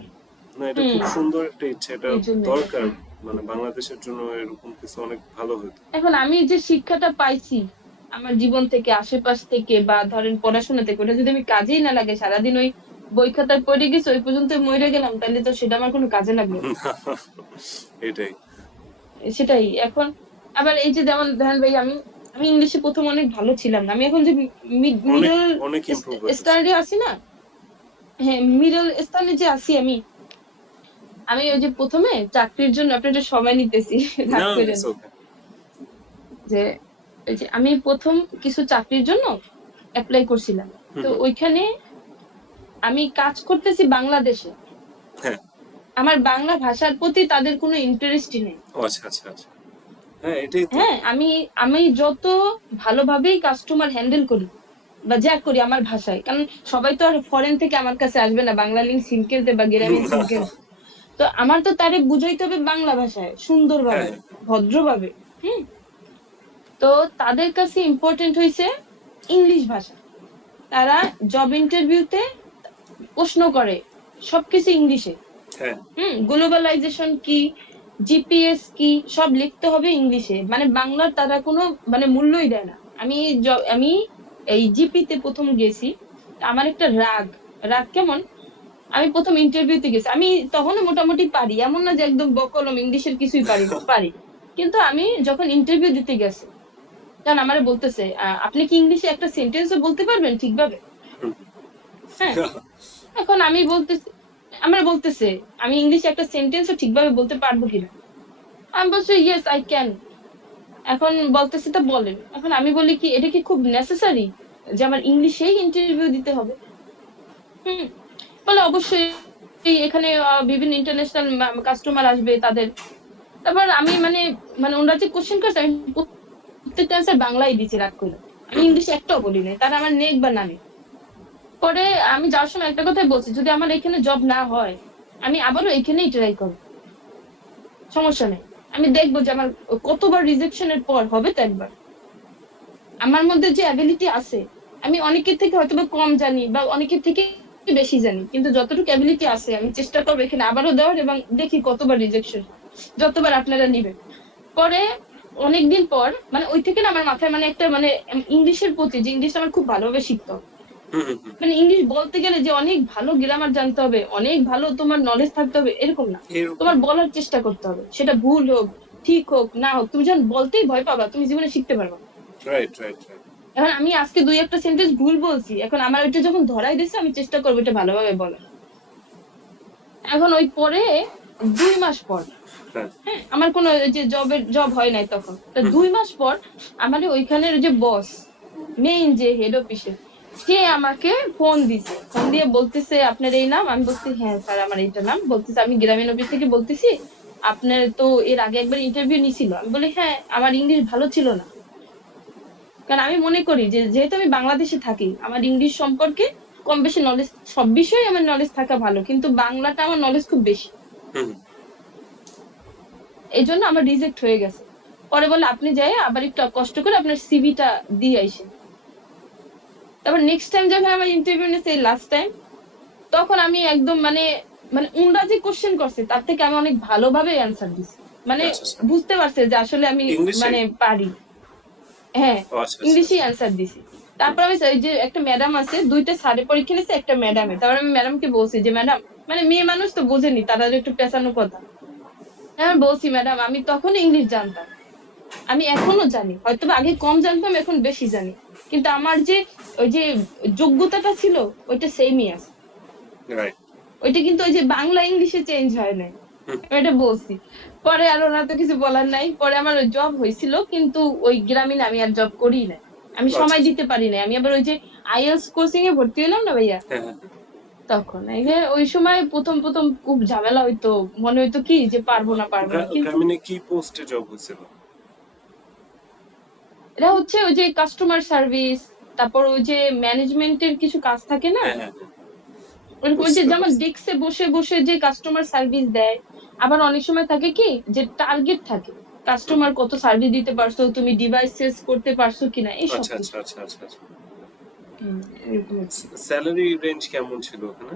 না, এটা হুম। খুব সুন্দর একটা ইচ্ছা, এটা এই জন্য দরকার, মানে বাংলাদেশের জন্য এরকম কিছু অনেক ভালো হতো। এখন আমি যে শিক্ষাটা পাইছি আমার জীবন থেকে, আশেপাশ থেকে, বা ধরেন পড়াশোনা থেকে, ওটা যদি আমি কাজেই না লাগে, সারাদিন ওই বই খাতায় পড়ে গেছি ওই পর্যন্ত মরে গেলাম, তাহলে তো সেটা আমার কোনো কাজে লাগলো না। এটাই। সেটাই এখন। আবার এই যে যেমন ধরেন ভাই, আমি আমি ইংলিশে প্রথম অনেক ভালো ছিলাম না, আমি এখন যে অনেক মিডল অনেক ইমপ্রুভ হইতেছে। স্ট্যান্ডার্ডে আছি না, হ্যাঁ মিডল স্থানে যে আছি আমি, আমি ওই যে প্রথমে চাকরির জন্য আপনি একটু সময় নিতেছি রাগ না, করেন, ইটস ওকে। যে এই যে আমি প্রথম কিছু চাকরির জন্য অ্যাপ্লাই করছিলাম, হুম তো হুম। ওইখানে আমি কাজ করতেছি বাংলাদেশে, হ্যাঁ। আমার বাংলা ভাষার প্রতি তাদের কোনো ইন্টারেস্টই নেই। ও আচ্ছা আচ্ছা আচ্ছা। হ্যাঁ, এটাই তো। হ্যাঁ, আমি আমি যত ভালোভাবেই কাস্টমার হ্যান্ডেল করি বা যা করি আমার ভাষায়, কারণ সবাই তো আর ফরেন থেকে আমার কাছে আসবে না বাংলা লিঙ্ক সিম কিনতে বা গ্রামীণ সিম কিনতে, তো আমার তো তারে বুঝাইতে হবে বাংলা ভাষায় হ্যাঁ সুন্দরভাবে, হ্যাঁ। ভদ্রভাবে। হুম। তো তাদের কাছে ইম্পর্টেন্ট হয়েছে ইংলিশ ভাষা, তারা জব ইন্টারভিউতে প্রশ্ন করে সবকিছু ইংলিশে। হ্যাঁ। গ্লোবালাইজেশন কি, জিপিএস কি, সব লিখতে হবে ইংলিশে, মানে বাংলার তারা কোনো মানে মূল্যই দেয় না। আমি এই জিপিতে প্রথম গেছি, আমার একটা রাগ, রাগ কেমন, আমি প্রথম ইন্টারভিউতে গেছি, আমি তখনও মোটামুটি পারি, এমন না যে একদম বকলম ইংলিশের কিছুই পারি না, পারি। কিন্তু আমি যখন ইন্টারভিউ দিতে গেছি, কারণ আমার বলতেছে আপনি কি ইংলিশে একটা সেন্টেন্সও বলতে পারবেন ঠিকভাবে? হ্যাঁ। এখন আমি বলতেছি, আমরা বলতেছে আমি ইংলিশে একটা সেন্টেন্সও ঠিকভাবে বলতে পারবো কিনা, আমি বলছি ইয়েস আই ক্যান। এখন বলতেছে তা বলেন, এখন আমি বলি কি এটা কি খুব নেসেসারি যে আমার ইংলিশেই ইন্টারভিউ দিতে হবে? হুম। বলে অবশ্যই, এখানে বিভিন্ন ইন্টারন্যাশনাল কাস্টমার আসবে তাদের। তারপর আমি মানে মানে ওনারা যে কোশ্চেন করছে আমি প্রত্যেকটা অ্যান্সার বাংলায় দিছি রাগ করে, আমি ইংলিশে একটাও বলি নাই, তারা আমার নেক বা না নেক। পরে আমি যাওয়ার সময় একটা কথাই বলছি, যদি আমার এখানে জব না হয় আমি আবারও এখানেই ট্রাই করবো, সমস্যা নেই। আমি দেখবো যে আমার কতবার রিজেকশনের পর হবে তো একবার, আমার মধ্যে যে অ্যাবিলিটি আছে, আমি অনেকের থেকে হয়তো বা কম জানি বা অনেকের থেকে বেশি জানি, কিন্তু যতটুকু অ্যাবিলিটি আছে আমি চেষ্টা করবো এখানে আবারও দেওয়ার, এবং দেখি কতবার রিজেকশন, যতবার আপনারা নিবেন। পরে অনেকদিন পর মানে ওই থেকে না আমার মাথায় মানে একটা মানে ইংলিশের প্রতি যে ইংলিশটা আমার খুব ভালোভাবে শিখতে হবে, হুম হুম হুম। মানে ইংলিশ বলতে গেলে যে অনেক ভালো গ্রামার জানতে হবে, অনেক ভালো তোমার নলেজ থাকতে হবে এরকম না, এরকম। তোমার বলার চেষ্টা করতে হবে, সেটা ভুল হোক ঠিক হোক না হোক, তুমি যখন বলতেই ভয় পাবা তুমি জীবনে শিখতে পারবা না। Right right right. এখন আমি আজকে দুই একটা সেন্টেন্স ভুল বলছি, এখন আমার ওইটা যখন ধরাই দিচ্ছে আমি চেষ্টা করবো এটা ভালোভাবে বলার। এখন ওই পরে 2 মাস পর, হ্যাঁ। হ্যাঁ আমার কোনো ওই যে জব হয় নাই তখন, তা হুম হুম। 2 মাস পর আমাদের ওইখানের যে বস, মেইন যে হেড অফিসে, সে আমাকে ফোন দিছে, ফোন দিয়ে বলতেছে আপনার এই নাম, আমি বলছি হ্যাঁ স্যার আমার এইটা নাম, বলতেছে আমি গ্রামীণ অফিস থেকে বলতেছি, আপনার তো এর আগে একবার ইন্টারভিউ নিছিল, আমি বলি হ্যাঁ আমার ইংলিশ ভালো ছিল না, কারণ আমি মনে করি যে যেহেতু আমি বাংলাদেশে থাকি আমার ইংলিশ সম্পর্কে কম বেশি নলেজ, সব বিষয়ে আমার নলেজ থাকা ভালো, কিন্তু বাংলাটা আমার নলেজ খুব বেশি, হুম হুম। এই জন্য আমার রিজেক্ট হয়ে গেছে। পরে বলে আপনি যাই আবার একটু কষ্ট করে আপনার সিভিটা দিয়ে আইসেন। তারপর নেক্সট টাইম যখন আমার ইন্টারভিউ নিয়েছে লাস্ট টাইম, তখন আমি একদম মানে মানে উনরা যে কোশ্চেন করছে তার থেকে আমি অনেক ভালোভাবে অ্যান্সার দিছি, মানে আচ্ছা আচ্ছা। বুঝতে পারছে যে আসলে আমি ইংলিশে? মানে পারি। হ্যাঁ, ও আচ্ছা আচ্ছা ইংলিশেই আচ্ছা। অ্যান্সার দিছি। তারপর আমি এই যে একটা ম্যাডাম আছে, দুইটা স্যারে পরীক্ষা নিয়েছে একটা ম্যাডামে, তারপর আমি ম্যাডামকে বলছি যে ম্যাডাম, মানে মেয়ে মানুষ তো বোঝেনি তারা একটু পেঁচানো কথা, হ্যাঁ বলছি ম্যাডাম আমি তখন ইংলিশ জানতাম, আমি এখনো জানি, হয়তোবা আগে কম জানতাম এখন বেশি জানি, কিন্তু আমার যে ওই যে যোগ্যতাটা ছিল ওইটা সেমই আছে, রাইট। ওইটা কিন্তু ওই যে বাংলা ইংলিশে চেঞ্জ হয় নাই, হুম। আমি এটা বলছি। পরে আর ওনার তো কিছু বলার নাই, পরে আমার জব হয়েছিল কিন্তু ওই গ্রামীণ আমি আর জব করি না, আমি ও আচ্ছা সময় আচ্ছা। দিতে পারি না, আমি আবার ওই যে আইএলটিএস কোচিং এ ভর্তি হলাম না ভাইয়া, হ্যাঁ হ্যাঁ। তখন এই যে ওই সময় প্রথম প্রথম খুব ঝামেলা হইতো, মনে হইতো কি যে পারবো না পারবো না, কিন্তু গ্রামীণে কি পোস্টে জব হয়েছিল? এটা হচ্ছে ওই যে কাস্টমার সার্ভিস, তারপর ওই যে ম্যানেজমেন্টের কিছু কাজ থাকে না, হ্যাঁ হ্যাঁ হ্যাঁ। ওরকম ওই যে বুঝতে যেমন পারছি। ডেস্কে বসে বসে যে কাস্টমার সার্ভিস দেয়, আবার অনেক সময় থাকে কি যে টার্গেট থাকে, হুম কাস্টমার হুম। কত সার্ভিস দিতে পারছো, তুমি ডিভাইস চেঞ্জ করতে পারছো কিনা, এই সব আচ্ছা আচ্ছা কিছু। আচ্ছা আচ্ছা আচ্ছা। হুম, এরকম আর কি। স্যালারি রেঞ্জ কেমন ছিল ওখানে?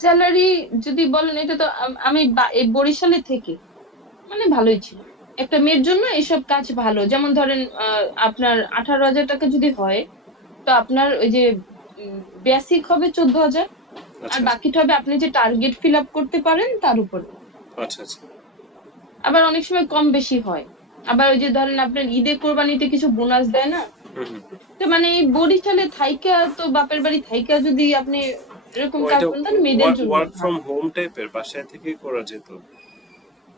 স্যালারি যদি বলেন, এটা তো আমি এই বরিশালে থেকে মানে ভালোই ছিল। একটা মেয়ের জন্য এসব কাজ ভালো। যেমন ধরেন আপনার 18,000 টাকা যদি হয়, তো আপনার ওই যে বেসিক হবে 14,000, আর আচ্ছা আচ্ছা বাকিটা হবে আপনি যে টার্গেট ফিল আপ করতে পারেন তার উপরে। আচ্ছা আচ্ছা। আবার অনেক সময় কম বেশি হয়। আবার ওই যে ধরেন আপনার ঈদে কোরবানিতে কিছু বোনাস দেয় না? হুম হুম। তো মানে এই বরিশালে থাইকা, তো বাপের বাড়ি থাইকা যদি আপনি এরকম ও কাজ এটা করেন, তাহলে মেয়েদের জন্য ওয়ার্ক ফ্রম ভালো। হোম টাইপের, বাসায় থেকে করা যেত?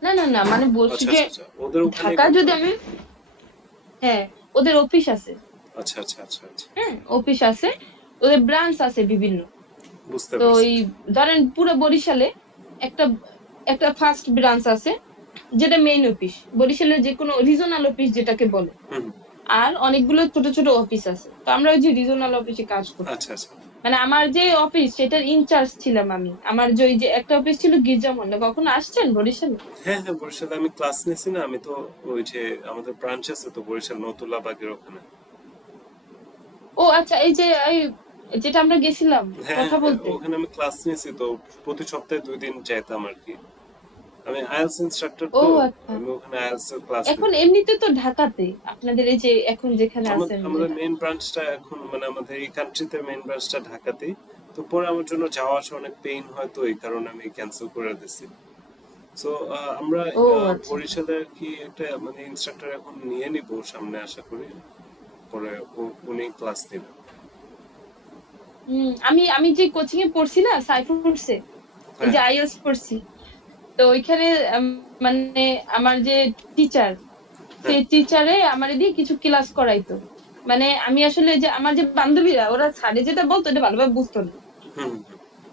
না না না, মানে বলছি আচ্ছা যে আচ্ছা আচ্ছা, ওদের ওখানেই ঢাকায় করতে যদি হবে? আমি, হ্যাঁ, ওদের অফিস আছে। আচ্ছা আচ্ছা আচ্ছা আচ্ছা। হ্যাঁ, অফিস আছে, ওদের ব্রাঞ্চ আছে বিভিন্ন। বুঝতে তো পারছি। এই ধরেন পুরো বরিশালে একটা একটা ফার্স্ট ব্রাঞ্চ আছে, যেটা মেইন অফিস, বরিশালের যে কোনো রিজনাল অফিস যেটাকে বলে। হুম। আর অনেকগুলো ছোট ছোট অফিস আছে, তো আমরা ওই যে রিজনাল অফিসে কাজ করতাম। আচ্ছা আচ্ছা। মানে আমার যে অফিস সেটার ইনচার্জ ছিলাম আমি। আমার যে ওই যে একটা অফিস ছিল গির্জা মন্ডে, কখনো আসছেন বরিশালে? হ্যাঁ হ্যাঁ, বরিশালে আমি ক্লাস নিয়েছি না, আমি তো ওই যে আমাদের ব্রাঞ্চ আছে তো বরিশাল নতুল্লাহ বাগের ওখানে। ও আচ্ছা, এই যে এই যেটা আমরা গেছিলাম হ্যাঁ কথা হ্যাঁ, বলতে। ওখানে আমি ক্লাস নিয়েছি তো, প্রতি সপ্তাহে 2 দিন যাইতাম আর কি। আমি আইএলটিএস ইনস্ট্রাক্টর ও তো, আচ্ছা। আমি ওখানে আইএলটিএস এর ক্লাস এখন নিতাম। এমনিতে তো ঢাকাতে আপনাদের এই যে এখন যেখানে আছেন আমাদের যেটা। মেইন ব্রাঞ্চটা এখন মানে আমাদের এই কান্ট্রিতে মেইন ব্রাঞ্চটা ঢাকাতেই। তো পরে আমার জন্য যাওয়া আসা অনেক পেইন হয়, তো এই কারণে আমি ক্যান্সেল করে দিছি। সো আমরা ও আচ্ছা। বরিশালে আর কি একটা মানে ইনস্ট্রাক্টর এখন নিয়ে নিব সামনে, আশা করি। পরে উনি ক্লাস নেবেন। আমি আমি যে কোচিং এ পড়ছি না সাইফুরসে, এই হ্যাঁ যে আইএলটিএস পড়ছি, তো ওইখানে আম, মানে আমার যে টিচার, হ্যাঁ। সেই টিচারে আমার দিয়ে কিছু ক্লাস করাইতো। মানে আমি আসলে যে আমার যে বান্ধবীরা, ওরা স্যারে যেটা বলতো এটা ভালোভাবে বুঝতো না। হুম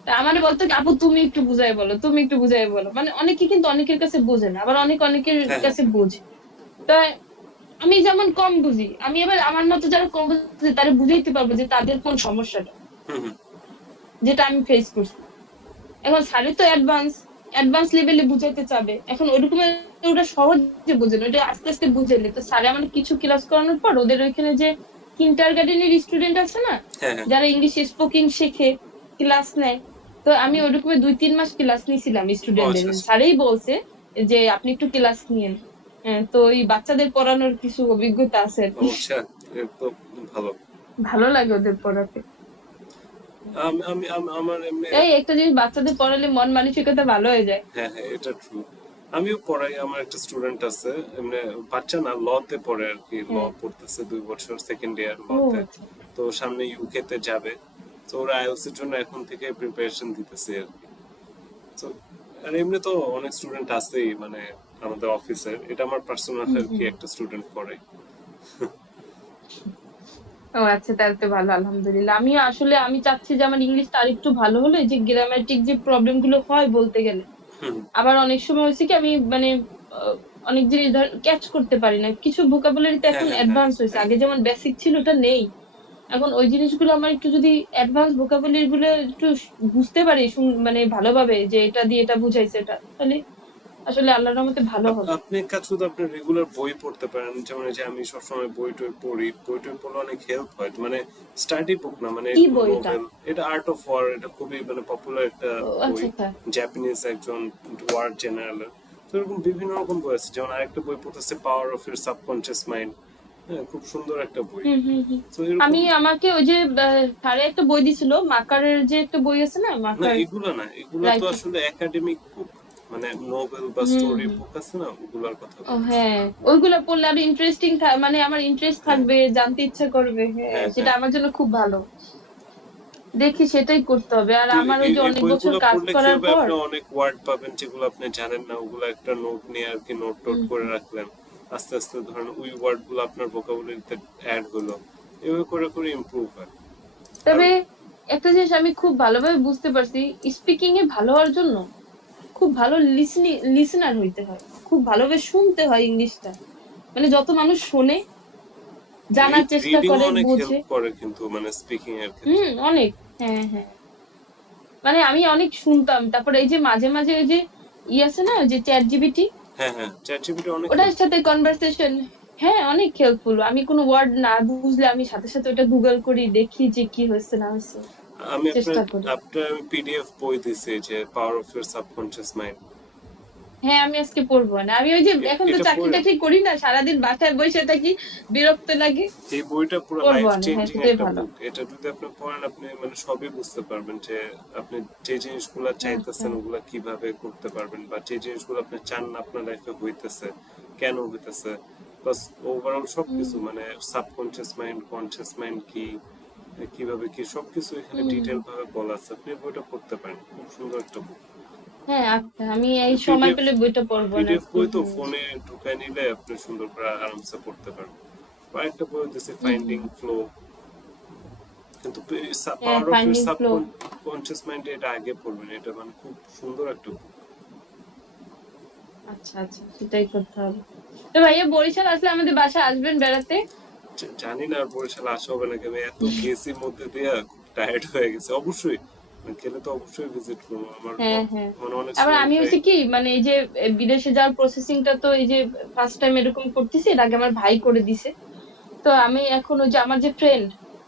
তা আমারে বলতো কি, আপু তুমি একটু বুঝাই বলো, তুমি একটু বুঝাই বলো। মানে অনেকে কিন্তু অনেকের কাছে বোঝে না, আবার অনেকের হ্যাঁ হ্যাঁ কাছে বোঝে। তাই আমি যেমন কম বুঝি, আমি এবার আমার মতো যারা কম বুঝে তারা বুঝাইতে পারবো যে তাদের কোন সমস্যাটা, হুম হুম। যেটা আমি ফেস করছি। এখন স্যারে তো অ্যাডভান্স লেভেলে বুঝাইতে চাবে, এখন ওইরকম ওটা সহজে বোঝে না, ওটা আস্তে আস্তে বুঝাইলে। তো স্যারে আমার কিছু ক্লাস করানোর পর ওদের ওইখানে যে কিন্ডার গার্ডেনের স্টুডেন্ট আছে না, হ্যাঁ হ্যাঁ। যারা ইংলিশ স্পোকিং শেখে, ক্লাস নেয়, তো আমি ওইরকম 2-3 মাস ক্লাস নিয়েছিলাম ও স্টুডেন্টদের। আচ্ছা আচ্ছা। স্যারেই বলছে যে আপনি একটু ক্লাস নিয়েন। তো এই বাচ্চাদের পড়ানোর কিছু অভিজ্ঞতা আছে আর ও কি। আচ্ছা, এ তো ভালো। ভালো লাগে ওদের পড়াতে। আমি আমি আমার এমনি। এই একটা জিনিস, বাচ্চাদের পড়ালে মন মানসিকতা ভালো হয়ে যায়। হ্যাঁ হ্যাঁ, এটা ট্রু। আমিও পড়াই, আমার একটা স্টুডেন্ট আছে এমনি, বাচ্চা না, লতে পড়ে আর কি, ল হ্যাঁ। পড়তেছে 2 বছর, সেকেন্ড ইয়ার ও লতে। আচ্ছা। তো সামনে ইউকে তে যাবে। তো ওরা আইএলটিএস এর জন্য এখন থেকে প্রিপারেশন দিতেছে আর কি। তো আর এমনি তো অনেক স্টুডেন্ট আছেই মানে আমাদের অফিসের, এটা আমার পার্সোনাল হুম আর কি, হুম। একটা স্টুডেন্ট পড়ে। ও আচ্ছা, তাহলে তো ভালো, আলহামদুলিল্লাহ। আমিও আসলে আমি চাচ্ছি যে আমার ইংলিশটা আরেকটু ভালো হলে, যে গ্রামেটিক যে প্রবলেম গুলো হয় বলতে গেলে, হুম। আবার অনেক সময় হচ্ছে কি আমি মানে আহ, অনেক জিনিস ধর ক্যাচ করতে পারি না, কিছু ভোকাবুলারি তো হ্যাঁ এখন হ্যাঁ হ্যাঁ অ্যাডভান্স হয়েছে, হ্যাঁ। আগে যেমন বেসিক ছিল ওটা নেই। এখন ওই জিনিসগুলো আমার একটু যদি অ্যাডভান্স ভোকাবুলারি গুলো একটু বুঝতে পারি মানে ভালোভাবে, যে এটা দিয়ে এটা বুঝাইছে এটা, তাহলে আসলে আল্লাহর রহমতে ভালো হবে। আপনি এক কাজ, শুধু আপনি রেগুলার বই পড়তে পারেন, যেমন এই যে আমি সবসময় বই টই পড়ি, বই টই পড়লে অনেক হেল্প হয়, মানে স্টাডি বুক না, মানে কি একটু বইটা? নোভেল। এটা আর্ট অফ ওয়ার, এটা খুবই মানে পপুলার একটা ও বই, আচ্ছা আচ্ছা। জাপানিজ একজন ওয়ার জেনারেল। তো এরকম বিভিন্ন রকম বই আছে, যেমন আরেকটা বই পড়তেছে power of your subconscious mind. হ্যাঁ, খুব সুন্দর একটা বই। হুম হুম হুম। তো এরকম। আমি আমাকে ওই যে স্যারে একটা বই দিছিল, মাকারের যে একটা বই আছে না, না মাকার এগুলা না, এগুলা তো রাইটার। আসলে একাডেমিক বুক, মানে নোবেল বা হুম স্টোরি হুম। বুক আছে না, ওগুলার কথা ও বলতেছি। হ্যাঁ, ওইগুলা পড়লে আরো ইন্টারেস্টিং, মানে আমার ইন্টারেস্ট হ্যাঁ থাকবে, জানতে ইচ্ছা করবে। হ্যাঁ, হ্যাঁ সেটা হ্যাঁ। আমার জন্য খুব ভালো। দেখি সেটাই করতে হবে। আর তো আমার ওই যে এই অনেক বছর বইগুলো কাজ পড়লে কি করার হবে, পর। আপনি অনেক ওয়ার্ড পাবেন যেগুলো আপনি জানেন না, ওগুলো একটা নোট নিয়ে আর কি, নোট টোট হুম করে হুম। রাখলেন। আস্তে আস্তে ধরেন ওই ওয়ার্ড গুলো আপনার ভোকাবুলারিতে অ্যাড হলো, এভাবে করে করে ইমপ্রুভ হয়। আর তবে একটা জিনিস আমি খুব ভালোভাবে বুঝতে পারছি, স্পিকিং এ ভালো হওয়ার জন্য খুব ভালো লিসেনার হইতে হয়, খুব ভালোভাবে শুনতে হয় ইংলিশটা। মানে যত মানুষ শোনে, জানার চেষ্টা রিডিংও করে, অনেক বোঝে। হেল্প করে কিন্তু, মানে স্পিকিং এর ক্ষেত্রে। অনেক। হ্যাঁ হ্যাঁ। মানে আমি অনেক শুনতাম, তারপরে এই যে মাঝে মাঝে ওই যে আছে না, ওই যে চ্যাট জিপিটি, হ্যাঁ হ্যাঁ, চ্যাট জিপিটি অনেক ওটার হেল্পফুল। সাথে কনভারসেশন, হ্যাঁ, অনেক হেল্পফুল। আমি কোনো ওয়ার্ড না বুঝলে আমি সাথে সাথে ওটা গুগল করি, দেখি যে কি হয়েছে না হয়েছে, আমি চেষ্টা করি। আপনার পিডিএফ বই দিছি যে power of your subconscious mind. হ্যাঁ, আমি আজকে পড়বো না। আমি ওই যে এখন তো এটা চাকরি পড়েন, টাকরি করি না, সারাদিন বাসায় বসে থাকি, বিরক্ত লাগে। এই বইটা পুরো পড়বো লাইফ না, হ্যাঁ চেঞ্জিং সেটাই একটা ভালো। বুক। এটা যদি আপনি পড়েন আপনি মানে সবই বুঝতে পারবেন যে আপনি যে জিনিসগুলো আচ্ছা। চাইতেছেন ওগুলা কিভাবে করতে পারবেন, বা যে জিনিসগুলো আপনি চান না আপনার লাইফে হইতেছে কেন হইতেছে, প্লাস ওভারঅল হুম সবকিছু মানে সাবকনসিয়াস মাইন্ড, কনসিয়াস মাইন্ড কি, কিভাবে কি সবকিছু এখানে হুম ডিটেল ভাবে বলা আছে। আপনি বইটা পড়তে পারেন, খুব সুন্দর একটা বুক। হ্যাঁ, আচ্ছা, আমি এই সময় পিডিএফ পেলে বইটা পড়বো না পিডিএফ একটু। বই তো হুম ফোনে ঢুকায় নিলে আপনি সুন্দর করে আরামসে পড়তে পারবেন। আরেকটা বই দিচ্ছে হুম ফাইন্ডিং হুম। ফ্লো, কিন্তু হ্যাঁ, power of your finding flow. Subconscious mind এটা আগে পড়বেন, এটা মানে খুব সুন্দর একটা book। আচ্ছা আচ্ছা, সেটাই করতে হবে। তো ভাইয়া বরিশাল আসলে আমাদের বাসায় আসবেন বেড়াতে। জানি না আর বরিশাল আসা হবে নাকি, আমি এত গেছি মধ্যে দিয়ে খুব টায়ার্ড হয়ে গেছে। অবশ্যই মানে গেলে তো অবশ্যই ভিজিট করবো। আমার হ্যাঁ হ্যাঁ। মানে অনেক আবার আমি স্টুডেন্টরাই। হচ্ছে কি মানে এই যে বিদেশে যাওয়ার প্রসেসিংটা তো এই যে ফার্স্ট টাইম এরকম করতেছি, এর আগে আমার ভাই করে দিছে। তো আমি এখন ওই যে আমার যে ফ্রেন্ড,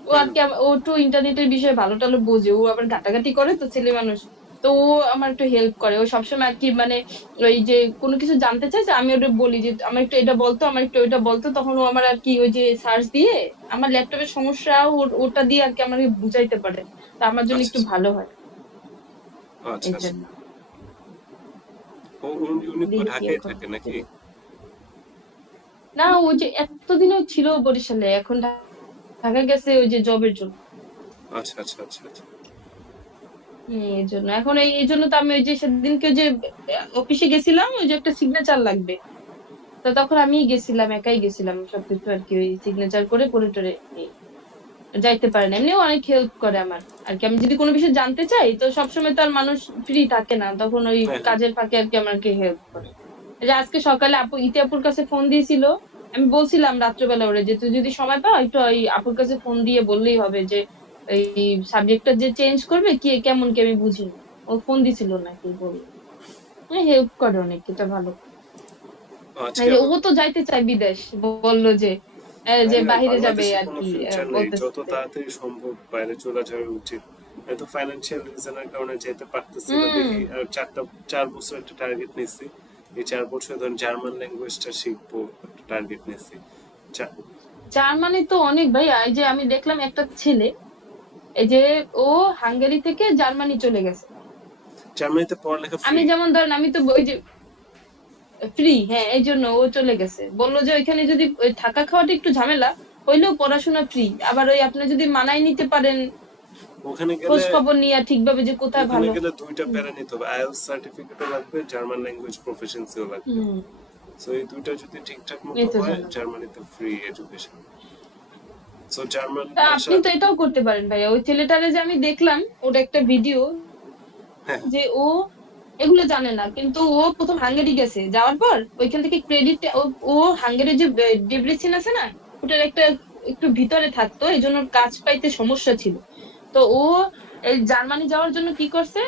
ও আর হুম। কি ও একটু ইন্টারনেটের বিষয়ে ভালো টালো বোঝে, ও আবার ঘাটাঘাটি করে তো ছেলে মানুষ। তো ও আমার একটু হেল্প করে, ও সবসময় আর কি মানে ওই যে কোনো কিছু জানতে চাইছে, আমি ওটা বলি যে আমার একটু এটা বলতো, আমার একটু ওইটা বলতো, তখন ও আমার আর কি ওই যে সার্চ দিয়ে আমার ল্যাপটপের সমস্যা ওটা দিয়ে আর কি আমাকে বুঝাইতে পারে। তা আমার জন্য আচ্ছা একটু ভালো হয় আচ্ছা এই আচ্ছা। জন্য। উনি দেখি ঢাকায় এখন থাকে কি নাকি? বলে। না, ও যে এতদিনও ছিল বরিশালে, এখন ঢাকা গেছে ওই যে জবের জন্য। আচ্ছা আচ্ছা আচ্ছা আচ্ছা। এই জন্য এখন এই জন্য তো আমি ওই যে সেদিনকে ওই যে অফিসে গেছিলাম, ওই যে একটা সিগনেচার লাগবে। তো তখন আমি গেছিলাম, একাই গেছিলাম সবকিছু আর কি, ওই সিগনেচার করে করে টরে এই যাইতে পারে না। এমনিও অনেক হেল্প করে আমার আর কি। আমি যদি কোনো বিষয় জানতে চাই তো সবসময় তো আর মানুষ ফ্রি থাকে না, তখন ওই হ্যাঁ হ্যাঁ। কাজের ফাঁকে আর কি আমাকে হেল্প করে। এই যে আজকে সকালে আপু ইতি আপুর কাছে ফোন দিয়েছিল, আমি বলছিলাম রাত্রেবেলা ওরে যে তুই যদি সময় পাও একটু ওই আপুর কাছে ফোন দিয়ে বললেই হবে যে এই সাবজেক্টটা যে চেঞ্জ করবে কি কেমন কি আমি বুঝিনি। ও ফোন দিছিল নাকি বললো, হেল্প করে অনেক, এটা ভালো। এই আজকে যে আবার ও তো যাইতে চায় বিদেশ, বললো যে যে ভাই না, বাহিরে যাবে বাংলাদেশে আর কোনো কি ফিউচার নেই, যত বলতেছে। তাড়াতাড়ি সম্ভব বাইরে চলে যাওয়া উচিত। এত ফাইন্যান্সিয়াল রিজনের কারণে যেতে পারতেছি না, হুম। দেখি আর 4 বছর একটা টার্গেট নিচ্ছি। এই 4 বছর ধরুন জার্মান ল্যাঙ্গুয়েজটা শিখবো, একটা টার্গেট নিচ্ছি। চা- জার্মানি তো অনেক ভাই, এই যে আমি দেখলাম একটা ছেলে, এই যে ও হাঙ্গেরি থেকে জার্মানি চলে গেছে। জার্মানিতে পড়ালেখা আমি ফ্রি। যেমন ধরেন আমি তো ওই যে ফ্রি, হ্যাঁ এই জন্য ও চলে গেছে। বললো যে ওইখানে যদি ওই থাকা খাওয়াটা একটু ঝামেলা হইলেও পড়াশোনা ফ্রি। আবার ওই আপনি যদি মানায় নিতে পারেন, ওখানে খোঁজ গেলে খবর নিয়ে ঠিকভাবে যে কোথায় ওখানে ভালো। গেলে দুইটা হুম প্যারা নিতে হবে, আইএলটিএস সার্টিফিকেটও লাগবে, জার্মান ল্যাঙ্গুয়েজ প্রফিসিয়েন্সিও লাগবে। হুম, সো এই দুইটা যদি ঠিকঠাক এই মতো তো হয় ঝামেলা। জার্মানিতে ফ্রি এডুকেশন। সো জার্মান তা ভাষা। আপনি তো এটাও করতে পারেন ভাইয়া, ওই ছেলেটারে যে আমি দেখলাম ওর একটা ভিডিও, হ্যাঁ যে ও এগুলো জানে না কিন্তু ও প্রথম হাঙ্গেরি গেছে, যাওয়ার পর ওইখান থেকে ক্রেডিট ও ও হাঙ্গেরির যে ডেব্রিসিন আছে না, ওটার একটা একটু ভিতরে থাকতো, এই জন্য ওর কাজ পাইতে সমস্যা ছিল। তো ও এই জার্মানি যাওয়ার জন্য কি করছে,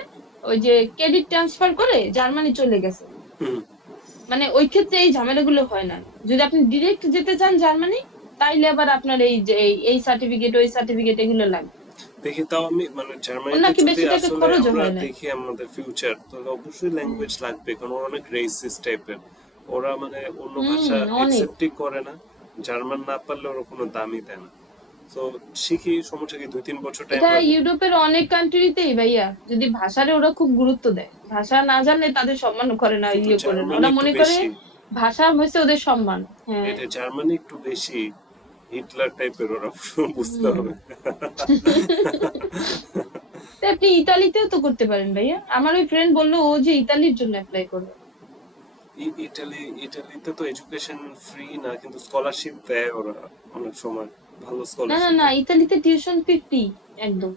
ওই যে ক্রেডিট ট্রান্সফার করে জার্মানি চলে গেছে। হুম। মানে ওই ক্ষেত্রে এই ঝামেলাগুলো হয় না। যদি আপনি ডিরেক্ট যেতে চান জার্মানি, তাইলে আবার আপনার এই যে এই সার্টিফিকেট ওই সার্টিফিকেট এগুলো লাগবে। দেখি তাও আমি মানে ওর জার্মানিতে নাকি যদি বেশি টাকা আসলে খরচও আমরা হয় না। দেখি আমাদের ফিউচার, তাহলে অবশ্যই ল্যাঙ্গুয়েজ লাগবে, কারণ ওরা অনেক রেসিস্ট টাইপের। ওরা মানে অন্য ভাষা অনেক। একসেপ্টই করে না। জার্মান না পারলে ওরা কোনো দামই দেয় না। তো শিখি, সমস্যা কি, 2-3 বছর টাইম এটা লাগুক। ইউরোপের অনেক কান্ট্রিতেই ভাইয়া, যদি ভাষারে ওরা খুব গুরুত্ব দেয়, ভাষা না জানলে তাদের সম্মান করে না, কিন্তু ইয়ে করে না, জার্মানি ওরা একটু মনে করে বেশি, ভাষা হয়েছে ওদের সম্মান। হ্যাঁ। এটা জার্মানি একটু বেশি হিটলার টাইপের ওরা, বুঝতে হম। হবে। তা আপনি ইতালিতেও তো করতে পারেন ভাইয়া, আমার ওই ফ্রেন্ড বললো ও যে ইতালির জন্য অ্যাপ্লাই করবে। ইটালিতে তো এডুকেশন ফ্রি না, কিন্তু স্কলারশিপ দেয় ওরা অনেক সময়, ভালো না না স্কলারশিপ না, দেয়। ইতালিতে টিউশন ফি ফ্রি একদম।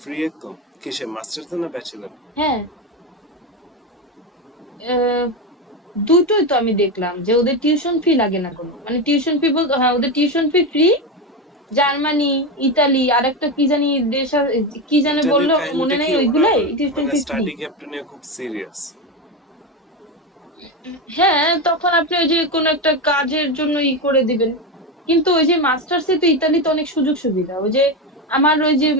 ফ্রি একদম? কিসে, মাস্টার্স না ব্যাচেলার? হ্যাঁ, আহ, দুটোই তো আমি দেখলাম যে ওদের টিউশন ফি লাগে না কোনো, মানে টিউশন ফি বলতে হ্যাঁ ওদের tuition fee free. Germany, Italy আর একটা কি জানি দেশ কি জানে ইটালির বললো, আমার মনে কাহিনীটা নাই, কি, ওরা ওইগুলাই আবার টিউশন মানে ফি ফ্রি। স্টাডি গ্যাপটা নিয়ে খুব সিরিয়াস। হ্যাঁ, তখন আপনি ওই যে কোনো একটা কাজের জন্য করে দিবেন। কিন্তু ওই যে মাস্টার্সে তো ইতালিতে অনেক সুযোগ সুবিধা। ওই যে আমার ওই যে